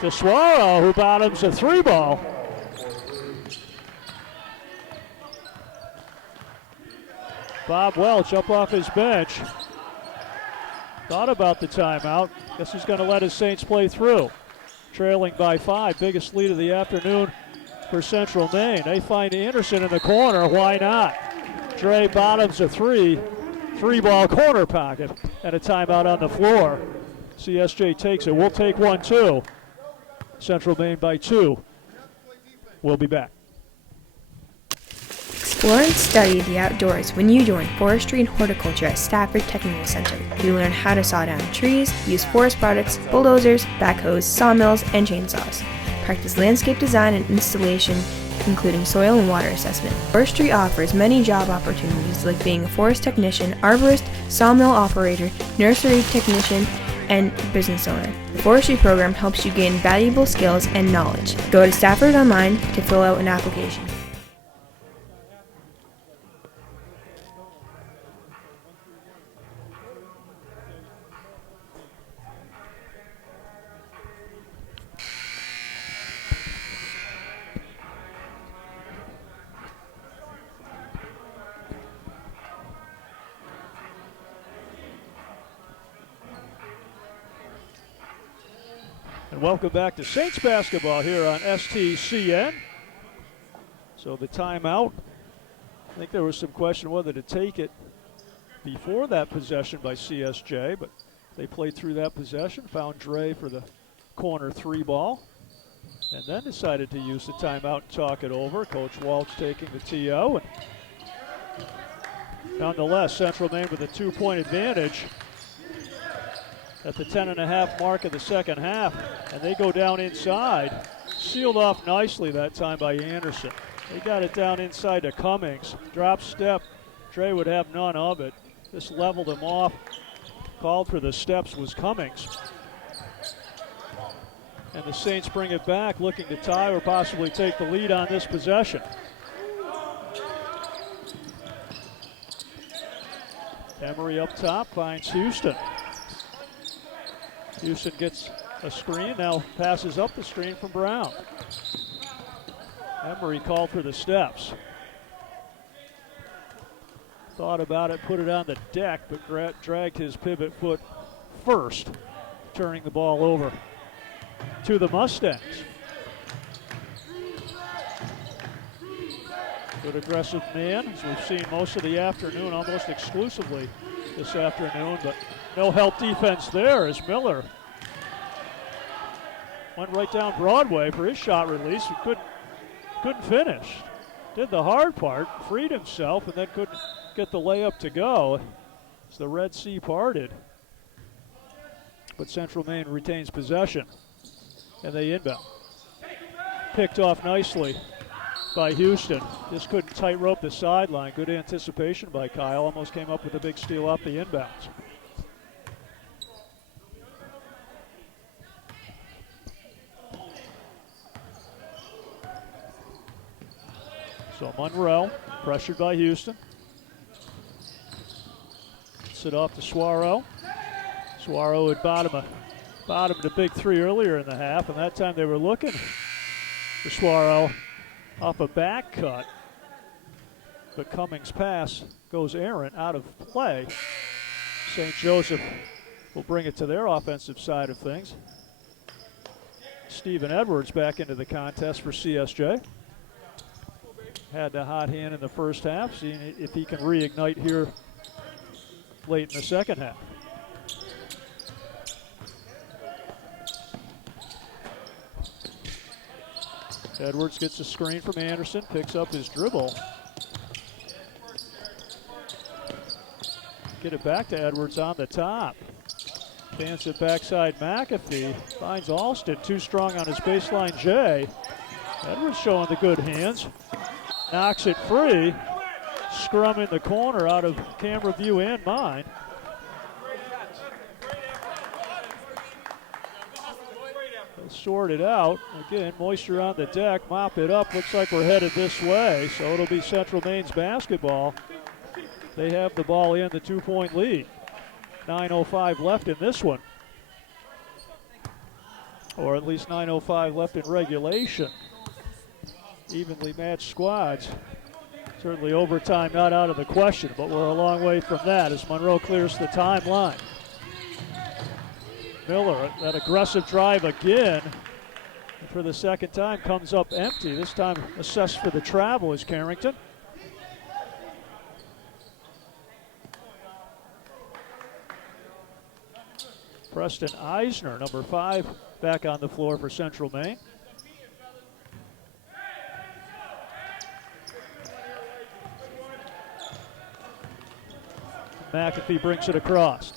to Suaro, who bottoms a 3-ball. Bob Welch up off his bench. Thought about the timeout. Guess he's going to let his Saints play through. Trailing by 5, biggest lead of the afternoon for Central Maine. They find Anderson in the corner. Why not? Dre bottoms a 3-ball corner pocket, and a timeout on the floor. CSJ takes it. We'll take one too. Central Maine by 2. We'll be back. Explore and study the outdoors when you join Forestry and Horticulture at Stafford Technical Center. You learn how to saw down trees, use forest products, bulldozers, backhoes, sawmills, and chainsaws. Practice landscape design and installation, including soil and water assessment. Forestry offers many job opportunities like being a forest technician, arborist, sawmill operator, nursery technician, and business owner. The forestry program helps you gain valuable skills and knowledge. Go to Stafford Online to fill out an application. And welcome back to Saints basketball here on STCN. So the timeout, I think there was some question whether to take it before that possession by CSJ, but they played through that possession, found Dre for the corner 3-ball, and then decided to use the timeout and talk it over. Coach Walsh taking the TO. And nonetheless, Central Maine with a 2-point advantage at the 10.5 mark of the second half, and they go down inside. Sealed off nicely that time by Anderson. They got it down inside to Cummings. Drop step. Dre would have none of it. Just leveled him off. Called for the steps was Cummings. And the Saints bring it back, looking to tie or possibly take the lead on this possession. Emery up top finds Houston. Houston gets a screen, now passes up the screen from Brown. Emery called for the steps. Thought about it, put it on the deck, but dragged his pivot foot first, turning the ball over to the Mustangs. Good aggressive man, as we've seen most of the afternoon, almost exclusively this afternoon, but no help defense there as Miller went right down Broadway for his shot release. He couldn't finish. Did the hard part, freed himself, and then couldn't get the layup to go as the Red Sea parted. But Central Maine retains possession, and they inbound. Picked off nicely by Houston. Just couldn't tightrope the sideline. Good anticipation by Kyle. Almost came up with a big steal off the inbounds. So Monroe, pressured by Houston. Sit off to Suaro. Suaro had bottomed a big 3 earlier in the half, and that time they were looking Suaro off a back cut. But Cummings' pass goes errant, out of play. St. Joseph will bring it to their offensive side of things. Stephen Edwards back into the contest for CSJ. Had the hot hand in the first half, seeing if he can reignite here late in the second half. Edwards gets a screen from Anderson, picks up his dribble. Get it back to Edwards on the top. Fans it backside McAfee. Finds Alston, too strong on his baseline J. Edwards showing the good hands. Knocks it free. Scrum in the corner out of camera view and mine. They'll sort it out. Again, moisture on the deck. Mop it up. Looks like we're headed this way. So it'll be Central Maine's basketball. They have the ball in the 2-point lead. 9:05 left in this one. Or at least 9:05 left in regulation. Evenly matched squads. Certainly overtime not out of the question, but we're a long way from that as Monroe clears the timeline. Miller, that aggressive drive again. And for the second time comes up empty. This time assessed for the travel is Carrington. Preston Eisner, number 5, back on the floor for Central Maine. McAfee brings it across.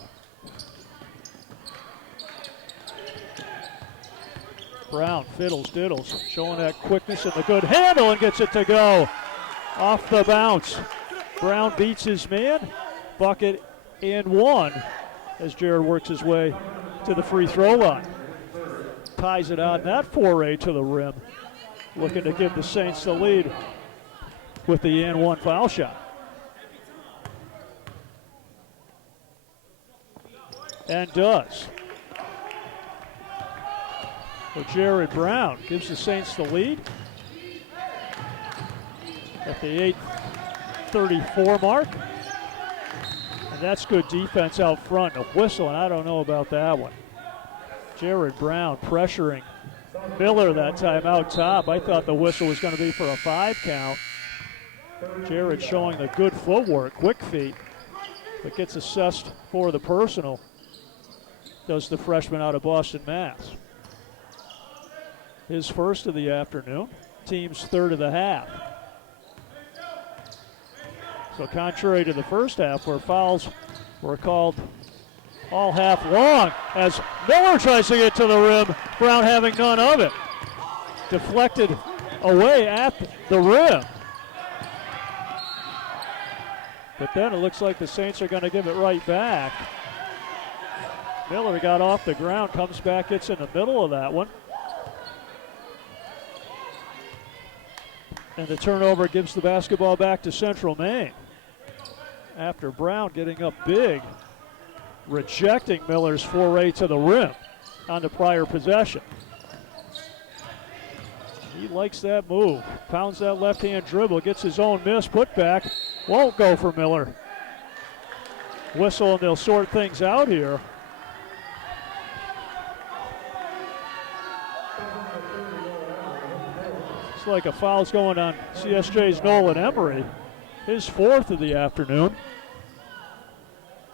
Brown fiddles, diddles, showing that quickness and the good handle and gets it to go. Off the bounce. Brown beats his man. Bucket and one as Jared works his way to the free throw line. Ties it on that foray to the rim. Looking to give the Saints the lead with the and one foul shot. And does. So Jared Brown gives the Saints the lead at the 8:34 mark. And that's good defense out front. A whistle, and I don't know about that one. Jared Brown pressuring Miller that time out top. I thought the whistle was going to be for a 5 count. Jared showing the good footwork, quick feet, but gets assessed for the personal. Does the freshman out of Boston, Mass. His first of the afternoon, team's third of the half. So contrary to the first half where fouls were called all half long as Miller tries to get to the rim, Brown having none of it. Deflected away at the rim. But then it looks like the Saints are going to give it right back. Miller got off the ground, comes back, gets in the middle of that one. And the turnover gives the basketball back to Central Maine. After Brown getting up big, rejecting Miller's foray to the rim on the prior possession. He likes that move. Pounds that left-hand dribble, gets his own miss, put back. Won't go for Miller. Whistle, and they'll sort things out here. It's like a foul's going on CSJ's Nolan Emery. His 4th of the afternoon.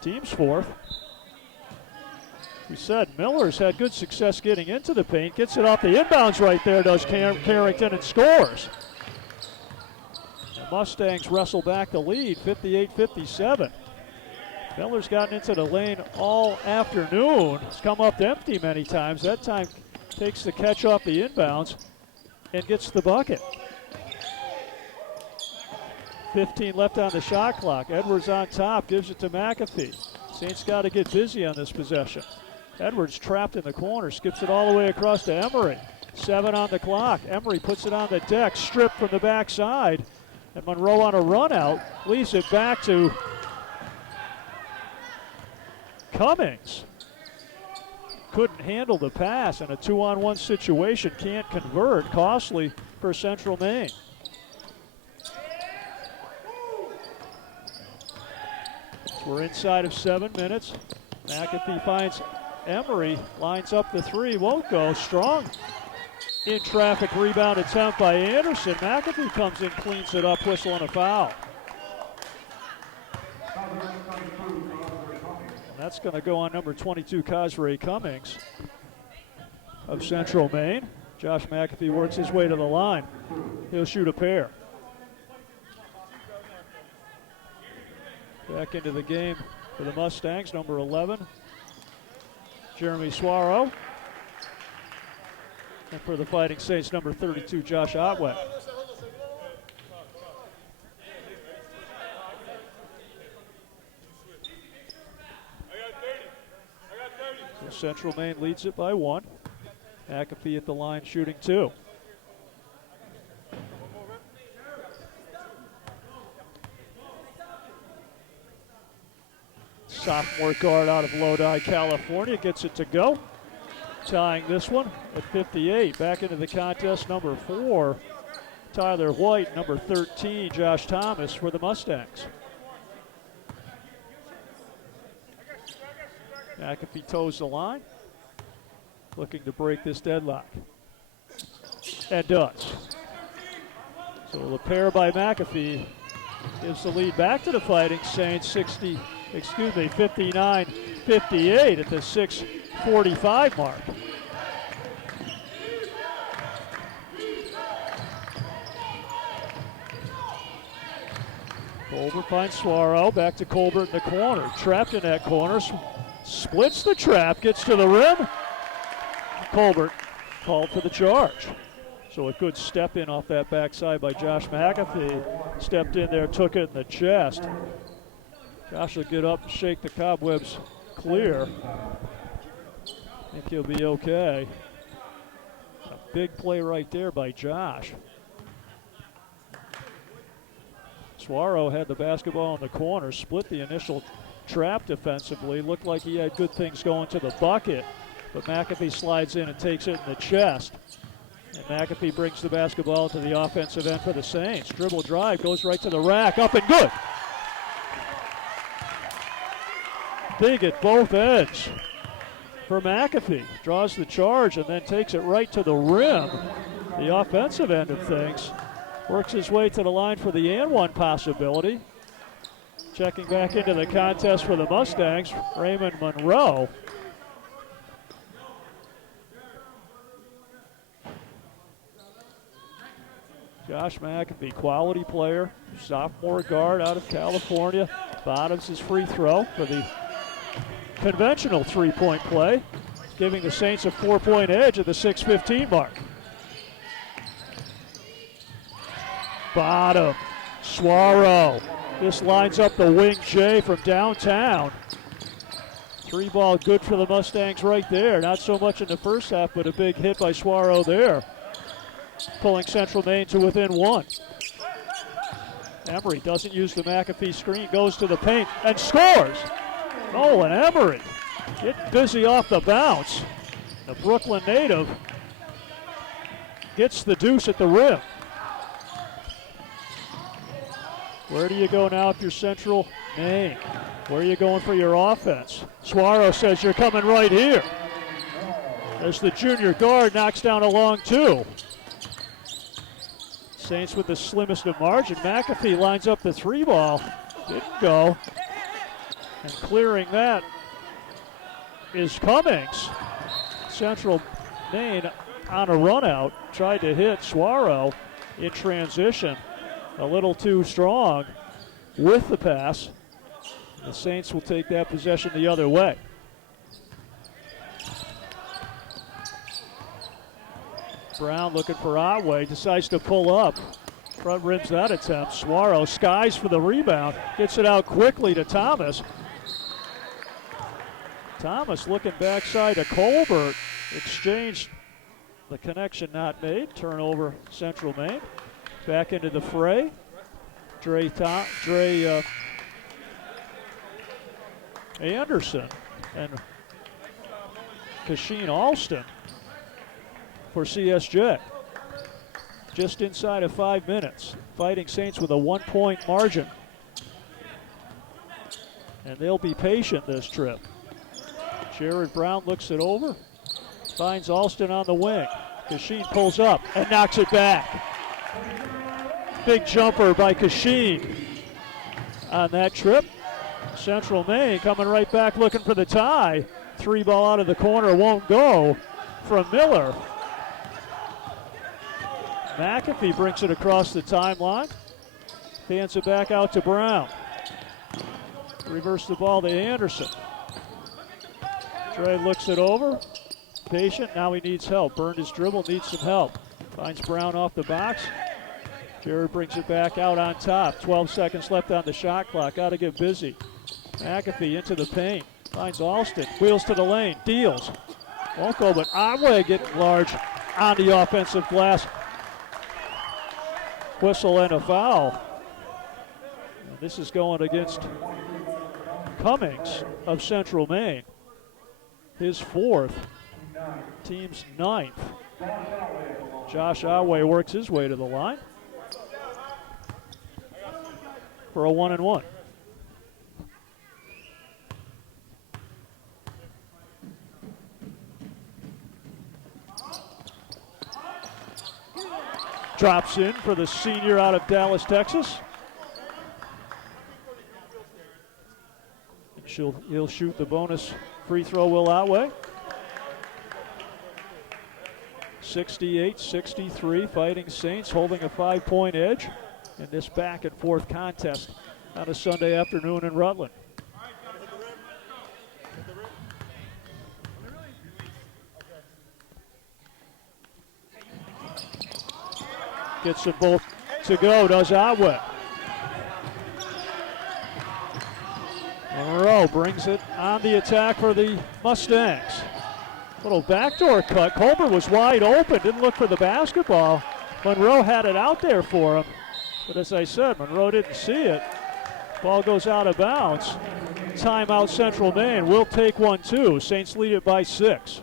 Team's 4th. We said Miller's had good success getting into the paint. Gets it off the inbounds right there, does Carrington, and scores. The Mustangs wrestle back the lead, 58-57. Miller's gotten into the lane all afternoon. He's come up empty many times. That time takes the catch off the inbounds and gets the bucket. 15 left on the shot clock. Edwards on top, gives it to McAfee. Saints got to get busy on this possession. Edwards trapped in the corner, skips it all the way across to Emery. 7 on the clock. Emery puts it on the deck, stripped from the backside. And Monroe on a run out, leaves it back to Cummings. couldn't handle the pass, and a 2-on-1 situation can't convert. Costly for Central Maine. We're inside of 7 minutes. McAfee finds Emery, lines up the three, won't go. Strong in traffic rebound attempt by Anderson. McAfee comes in, cleans it up, whistle and a foul. And that's going to go on number 22, Cosray Cummings of Central Maine. Josh McAfee works his way to the line. He'll shoot a pair. Back into the game for the Mustangs, number 11, Jeremy Suaro. And for the Fighting Saints, number 32, Josh Otway. So Central Maine leads it by 1. McAfee at the line shooting 2. Sophomore guard out of Lodi, California, gets it to go. Tying this one at 58. Back into the contest, number 4, Tyler White. Number 13, Josh Thomas for the Mustangs. McAfee toes the line, looking to break this deadlock. And does. So the pair by McAfee gives the lead back to the Fighting Saints, 59-58 at the 6:45 mark. Colbert finds Suaro, back to Colbert in the corner. Trapped in that corner, splits the trap, gets to the rim. Colbert called for the charge. So a good step in off that backside by Josh McAfee. Stepped in there, took it in the chest. Josh will get up and shake the cobwebs clear. I think he'll be okay. A big play right there by Josh. Suaro had the basketball in the corner, split the initial trap defensively. Looked like he had good things going to the bucket, but McAfee slides in and takes it in the chest. And McAfee brings the basketball to the offensive end for the Saints. Dribble drive, goes right to the rack, up and good. Big at both ends for McAfee. Draws the charge and then takes it right to the rim. The offensive end of things. Works his way to the line for the and one possibility. Checking back into the contest for the Mustangs, Raymond Monroe. Josh McAfee, quality player, sophomore guard out of California. Bottoms his free throw for the conventional three-point play, giving the Saints a 4-point edge at the 6:15 mark. Bottom, Suaro. This lines up the wing J from downtown. 3-ball good for the Mustangs right there. Not so much in the first half, but a big hit by Suaro there, pulling Central Maine to within 1. Emery doesn't use the McAfee screen, goes to the paint and scores. Nolan Emery getting busy off the bounce. The Brooklyn native gets the deuce at the rim. Where do you go now if you're Central Maine? Where are you going for your offense? Suaro says you're coming right here. As the junior guard knocks down a long 2. Saints with the slimmest of margin. McAfee lines up the 3-ball. Didn't go. And clearing that is Cummings. Central Maine on a run out. Tried to hit Suaro in transition. A little too strong with the pass. The Saints will take that possession the other way. Brown looking for Otway, decides to pull up. Front rims that attempt. Suaro skies for the rebound, gets it out quickly to Thomas. Thomas looking backside to Colbert. Exchange, the connection not made. Turnover Central Maine. Back into the fray. Anderson. And Kasheen Alston for CSJ. Just inside of 5 minutes. Fighting Saints with a 1-point margin. And they'll be patient this trip. Jared Brown looks it over. Finds Alston on the wing. Kasheen pulls up and knocks it back. Big jumper by Kasheen on that trip. Central Maine coming right back looking for the tie. 3 ball out of the corner won't go from Miller. McAfee brings it across the timeline. Hands it back out to Brown. Reverse the ball to Anderson. Trey looks it over. Patient, now he needs help. Burned his dribble, needs some help. Finds Brown off the box. Jared brings it back out on top. 12 seconds left on the shot clock. Got to get busy. McAfee into the paint. Finds Alston. Wheels to the lane. Deals. Won't go, but Otway getting large on the offensive glass. Whistle and a foul. And this is going against Cummings of Central Maine. His 4th. Team's 9th. Josh Otway works his way to the line for a 1-and-1. Drops in for the senior out of Dallas, Texas. And he'll shoot the bonus free throw, Will Otway. 68-63, Fighting Saints holding a 5-point edge in this back and forth contest on a Sunday afternoon in Rutland. Gets them both to go, does Otway. Monroe brings it on the attack for the Mustangs. Little backdoor cut. Colbert was wide open, didn't look for the basketball. Monroe had it out there for him. But as I said, Monroe didn't see it. Ball goes out of bounds. Timeout Central Maine. Will take 1-2. Saints lead it by 6.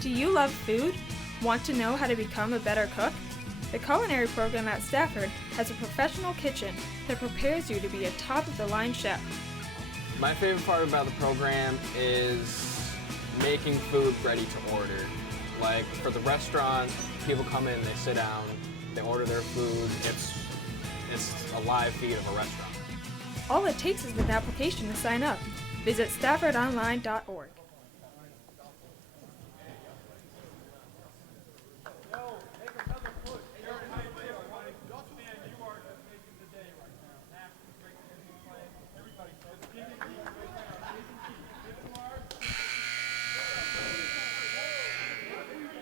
Do you love food? Want to know how to become a better cook? The culinary program at Stafford has a professional kitchen that prepares you to be a top-of-the-line chef. My favorite part about the program is making food ready to order. Like for the restaurant, people come in, they sit down, they order their food. It's a live feed of a restaurant. All it takes is an application to sign up. Visit staffordonline.org.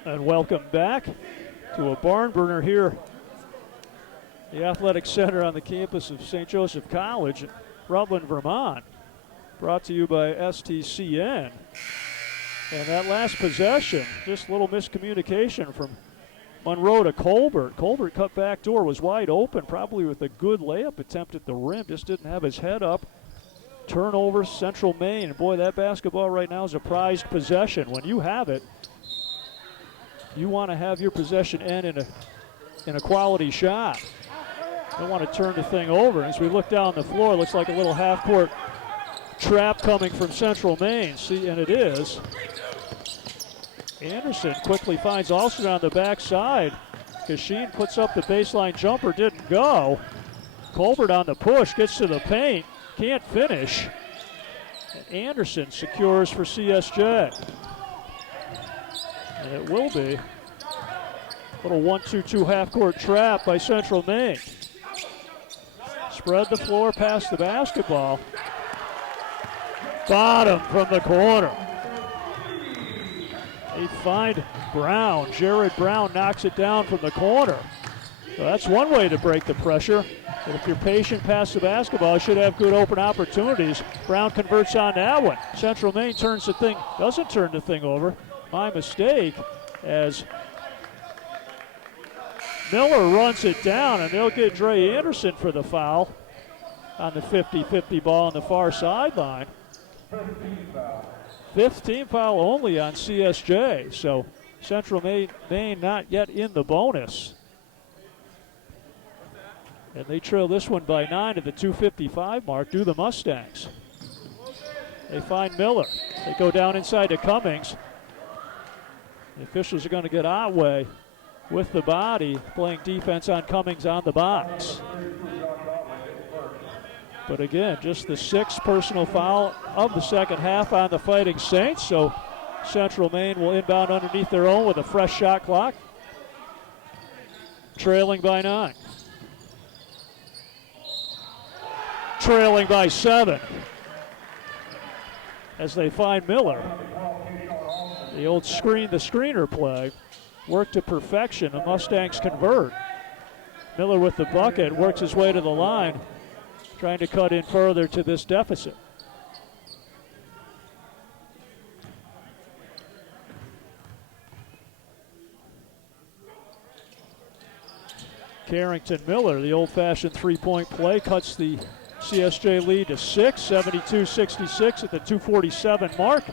And welcome back to a barn burner here, the Athletic Center on the campus of St. Joseph College in Rutland, Vermont. Brought to you by STCN. And that last possession, just a little miscommunication from Monroe to Colbert. Colbert cut back door, was wide open, probably with a good layup attempt at the rim, just didn't have his head up. Turnover, Central Maine. Boy, that basketball right now is a prized possession. When you have it, you want to have your possession end in a quality shot. Don't want to turn the thing over. As we look down the floor, it looks like a little half-court trap coming from Central Maine. See, and it is. Anderson quickly finds Alston on the backside. Kasheen puts up the baseline jumper, didn't go. Colbert on the push, gets to the paint, can't finish. And Anderson secures for CSJ. And it will be a little 1-2-2 half-court trap by Central Maine. Spread the floor past the basketball. Bottom from the corner. They find Brown. Jared Brown knocks it down from the corner. So that's one way to break the pressure. But if you're patient past the basketball, you should have good open opportunities. Brown converts on that one. Central Maine doesn't turn the thing over. My mistake, as Miller runs it down, and they'll get Dre Anderson for the foul on the 50-50 ball on the far sideline. 15th foul only on CSJ, so Central Maine not yet in the bonus. And they trail this one by 9 at the 2:55 mark, do the Mustangs. They find Miller. They go down inside to Cummings. The officials are going to get Otway with the body, playing defense on Cummings on the box. But again, just the 6th personal foul of the second half on the Fighting Saints, so Central Maine will inbound underneath their own with a fresh shot clock, trailing by 9. Trailing by 7 as they find Miller. The old screener play worked to perfection. The Mustangs convert. Miller with the bucket works his way to the line, trying to cut in further to this deficit. Carrington Miller, the old-fashioned three-point play, cuts the CSJ lead to 6, 72-66 at the 2:47 mark.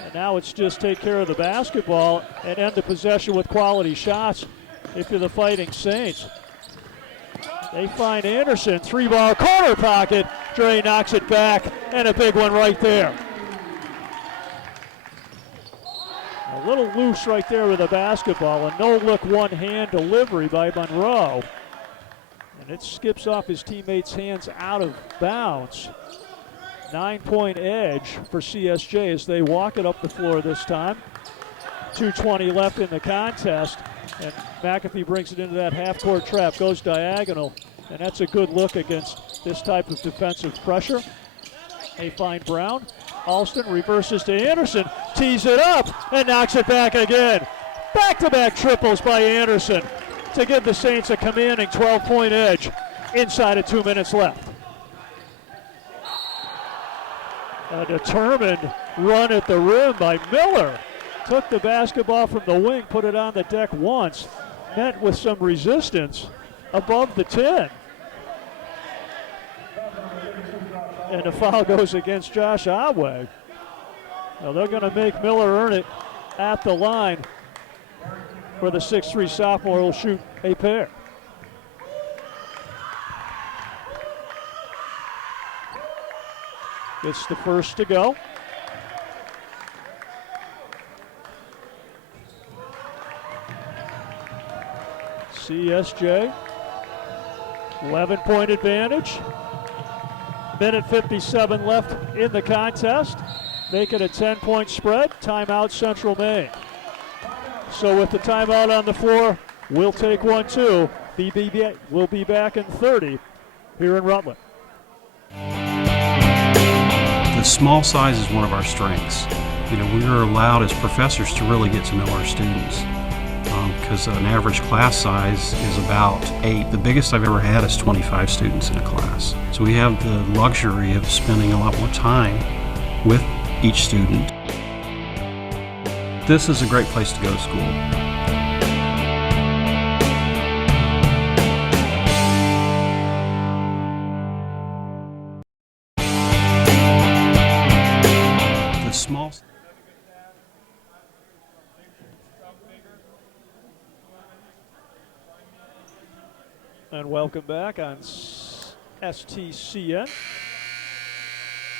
And now it's just take care of the basketball and end the possession with quality shots if you're the Fighting Saints. They find Anderson, 3-ball corner pocket. Dre knocks it back, and a big one right there. A little loose right there with the basketball. A no-look one-hand delivery by Monroe. And it skips off his teammate's hands out of bounds. 9-point edge for CSJ as they walk it up the floor this time. 2:20 left in the contest. And McAfee brings it into that half-court trap, goes diagonal. And that's a good look against this type of defensive pressure. They find Brown. Alston reverses to Anderson, tees it up, and knocks it back again. Back-to-back triples by Anderson to give the Saints a commanding 12-point edge inside of 2 minutes left. A determined run at the rim by Miller. Took the basketball from the wing, put it on the deck once, met with some resistance above the 10. And the foul goes against Josh Otway. Now they're going to make Miller earn it at the line, where the 6'3 sophomore will shoot a pair. It's the first to go. CSJ, 11-point advantage. Minute 57 left in the contest. Make it a 10-point spread. Timeout, Central Maine. So with the timeout on the floor, we'll take one too. We'll be back in 30 here in Rutland. The small size is one of our strengths. You know, we are allowed as professors to really get to know our students, because an average class size is about 8. The biggest I've ever had is 25 students in a class. So we have the luxury of spending a lot more time with each student. This is a great place to go to school. The small. And welcome back on STCN.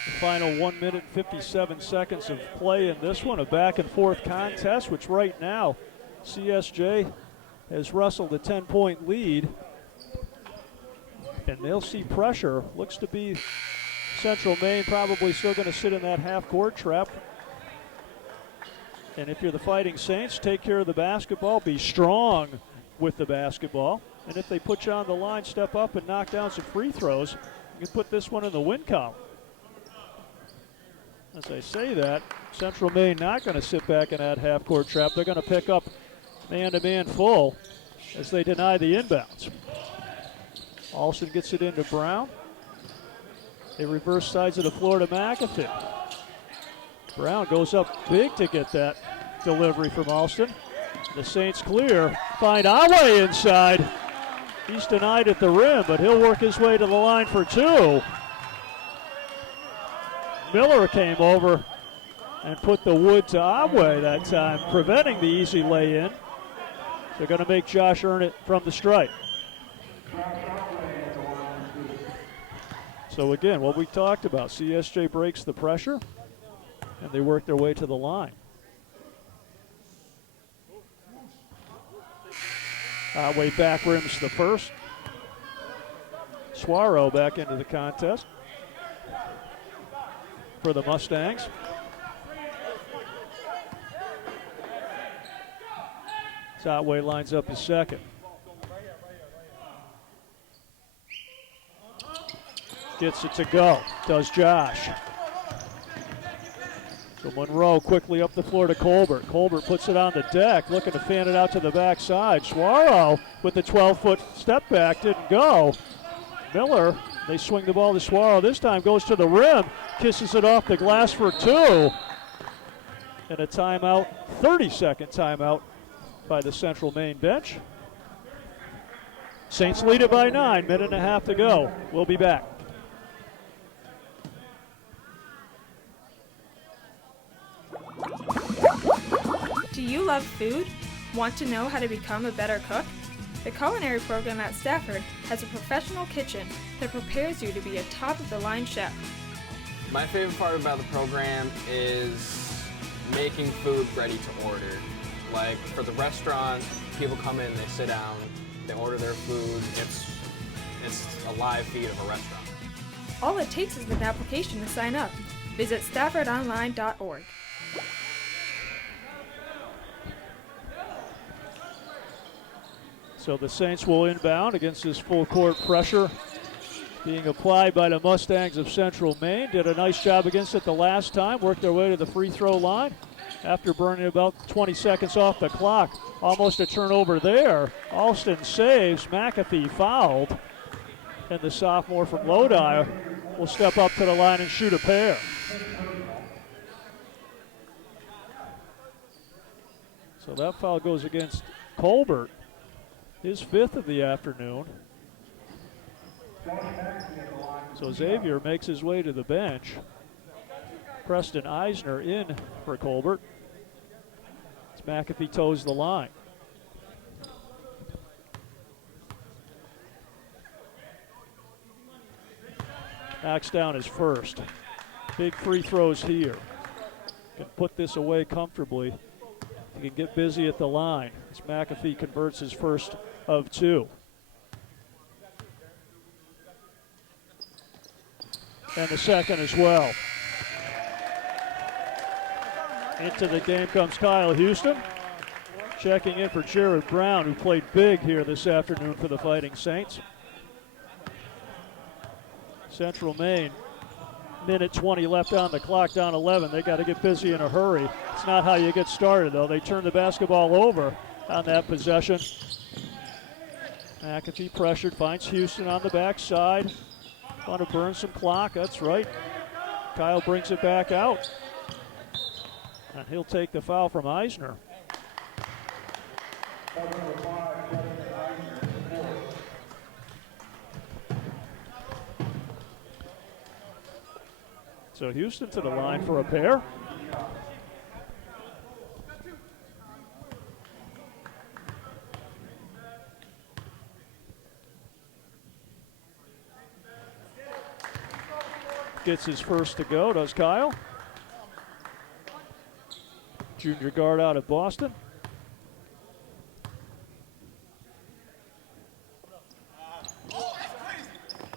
The final 1 minute and 57 seconds of play in this one, a back and forth contest, which right now CSJ has wrestled a 10-point lead. And they'll see pressure. Looks to be Central Maine probably still going to sit in that half-court trap. And if you're the Fighting Saints, take care of the basketball, be strong with the basketball. And if they put you on the line, step up and knock down some free throws, you can put this one in the win column. As I say that, Central Maine not going to sit back in that half-court trap. They're going to pick up man-to-man full as they deny the inbounds. Alston gets it into Brown. They reverse sides of the floor to McAfee. Brown goes up big to get that delivery from Alston. The Saints clear, find Awe inside. He's denied at the rim, but he'll work his way to the line for two. Miller came over and put the wood to Awe that time, preventing the easy lay-in. They're going to make Josh earn it from the stripe. So again, what we talked about, CSJ breaks the pressure, and they work their way to the line. Way back rims the first. Suaro back into the contest for the Mustangs. Otway lines up his second. Gets it to go, does Josh. So Monroe quickly up the floor to Colbert. Colbert puts it on the deck, looking to fan it out to the backside. Suaro with the 12-foot step back, didn't go. Miller, they swing the ball to Suaro. This time goes to the rim, kisses it off the glass for two. And a timeout, 30-second timeout by the Central Maine bench. Saints lead it by 9, minute and a half to go. We'll be back. Do you love food? Want to know how to become a better cook? The culinary program at Stafford has a professional kitchen that prepares you to be a top-of-the-line chef. My favorite part about the program is making food ready to order. Like for the restaurant, people come in, they sit down, they order their food. It's a live feed of a restaurant. All it takes is an application to sign up. Visit staffordonline.org. So the Saints will inbound against this full court pressure being applied by the Mustangs of Central Maine. Did a nice job against it the last time, worked their way to the free throw line after burning about 20 seconds off the clock. Almost a turnover there. Alston saves, McAfee fouled, and the sophomore from Lodi will step up to the line and shoot a pair. So that foul goes against Colbert, his fifth of the afternoon. So Xavier makes his way to the bench. Preston Eisner in for Colbert. As McAfee toes the line. Knocks down his first. Big free throws here. Can put this away comfortably. He can get busy at the line as McAfee converts his first of two. And the second as well. Into the game comes Kyle Houston. Checking in for Jared Brown, who played big here this afternoon for the Fighting Saints. Central Maine, minute 20 left on the clock, down 11. They got to get busy in a hurry. It's not how you get started, though. They turn the basketball over on that possession. McAfee pressured, finds Houston on the backside. Want to burn some clock, that's right. Kyle brings it back out. And he'll take the foul from Eisner. So Houston to the line for a pair. Gets his first to go, does Kyle. Junior guard out of Boston.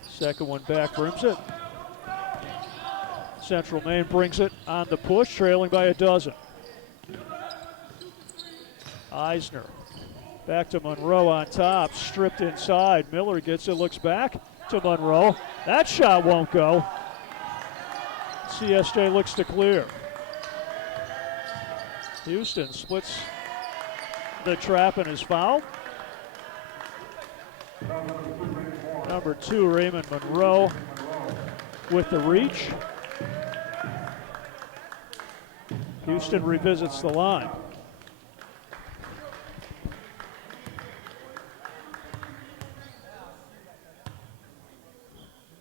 Second one back, rims it. Central Maine brings it on the push, trailing by a dozen. Eisner back to Monroe on top, stripped inside. Miller gets it, looks back to Monroe. That shot won't go. CSJ looks to clear. Houston splits the trap and is fouled. Number 2, Raymond Monroe with the reach. Houston revisits the line.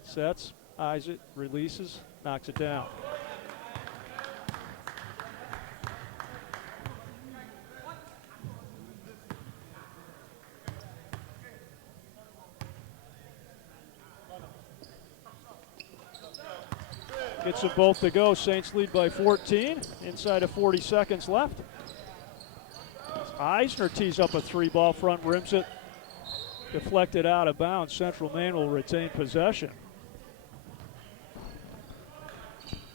Sets, eyes it, releases, knocks it down. Gets them both to go. Saints lead by 14. Inside of 40 seconds left. Eisner tees up a 3-ball, front rims it. Deflected out of bounds. Central Maine will retain possession.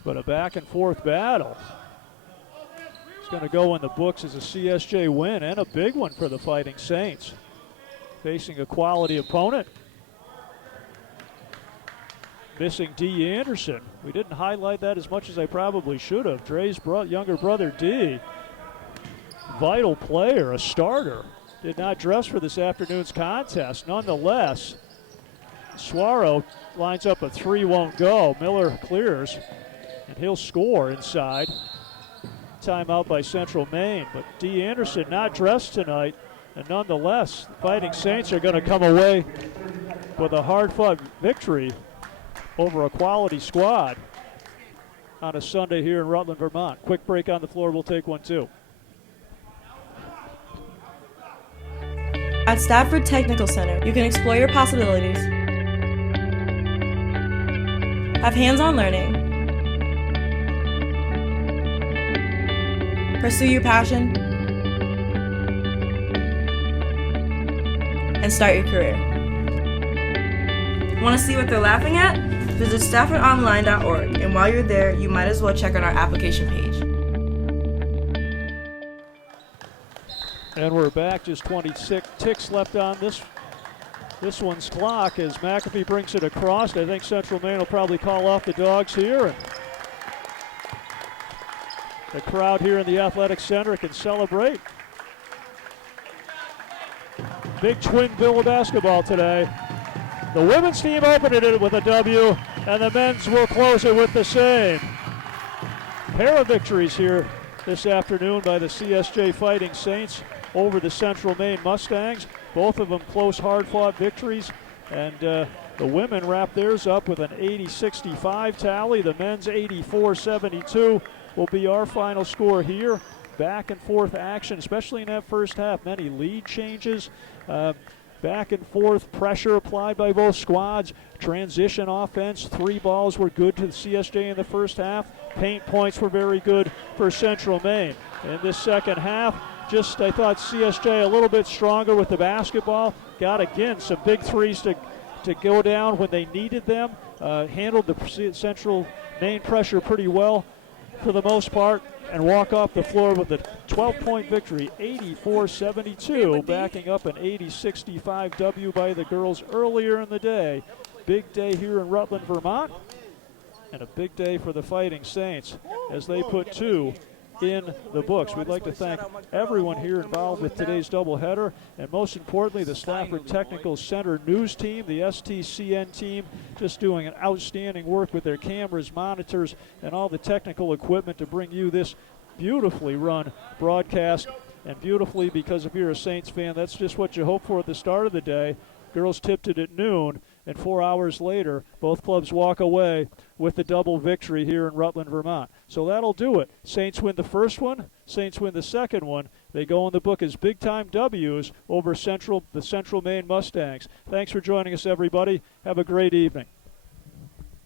But a back and forth battle. It's going to go in the books as a CSJ win and a big one for the Fighting Saints. Facing a quality opponent. Missing D. Anderson. We didn't highlight that as much as I probably should have. Dre's younger brother, D. Vital player, a starter. Did not dress for this afternoon's contest. Nonetheless, Suaro lines up a 3, won't go. Miller clears, and he'll score inside. Timeout by Central Maine, but D. Anderson not dressed tonight, and nonetheless, the Fighting Saints are going to come away with a hard-fought victory over a quality squad on a Sunday here in Rutland, Vermont. Quick break on the floor. We'll take one, too. At Stafford Technical Center, you can explore your possibilities, have hands-on learning, pursue your passion, and start your career. Want to see what they're laughing at? Visit StaffordOnline.org, and while you're there, you might as well check out our application page. And we're back, just 26 ticks left on this one's clock as McAfee brings it across. I think Central Maine will probably call off the dogs here. And the crowd here in the Athletic Center can celebrate. Big twin bill of basketball today. The women's team opened it with a W, and the men's will close it with the same. Pair of victories here this afternoon by the CSJ Fighting Saints over the Central Maine Mustangs. Both of them close, hard-fought victories, and the women wrap theirs up with an 80-65 tally. The men's 84-72 will be our final score here. Back and forth action, especially in that first half. Many lead changes. Back and forth pressure applied by both squads. Transition offense, 3 balls were good to the CSJ in the first half. Paint points were very good for Central Maine. In this second half, I thought CSJ a little bit stronger with the basketball. Got, again, some big threes to go down when they needed them. Handled the Central Maine pressure pretty well for the most part, and walk off the floor with a 12-point victory, 84-72, backing up an 80-65 W by the girls earlier in the day. Big day here in Rutland, Vermont, and a big day for the Fighting Saints as they put 2 in the books. We'd like to thank everyone here involved with today's doubleheader, and most importantly, the Stafford Technical Center news team, the STCN team, just doing an outstanding work with their cameras, monitors, and all the technical equipment to bring you this beautifully run broadcast. And beautifully, because if you're a Saints fan, that's just what you hope for at the start of the day. Girls tipped it at noon, and 4 hours later, both clubs walk away with the double victory here in Rutland, Vermont. So that'll do it. Saints win the first one. Saints win the second one. They go in the book as big-time W's over the Central Maine Mustangs. Thanks for joining us, everybody. Have a great evening.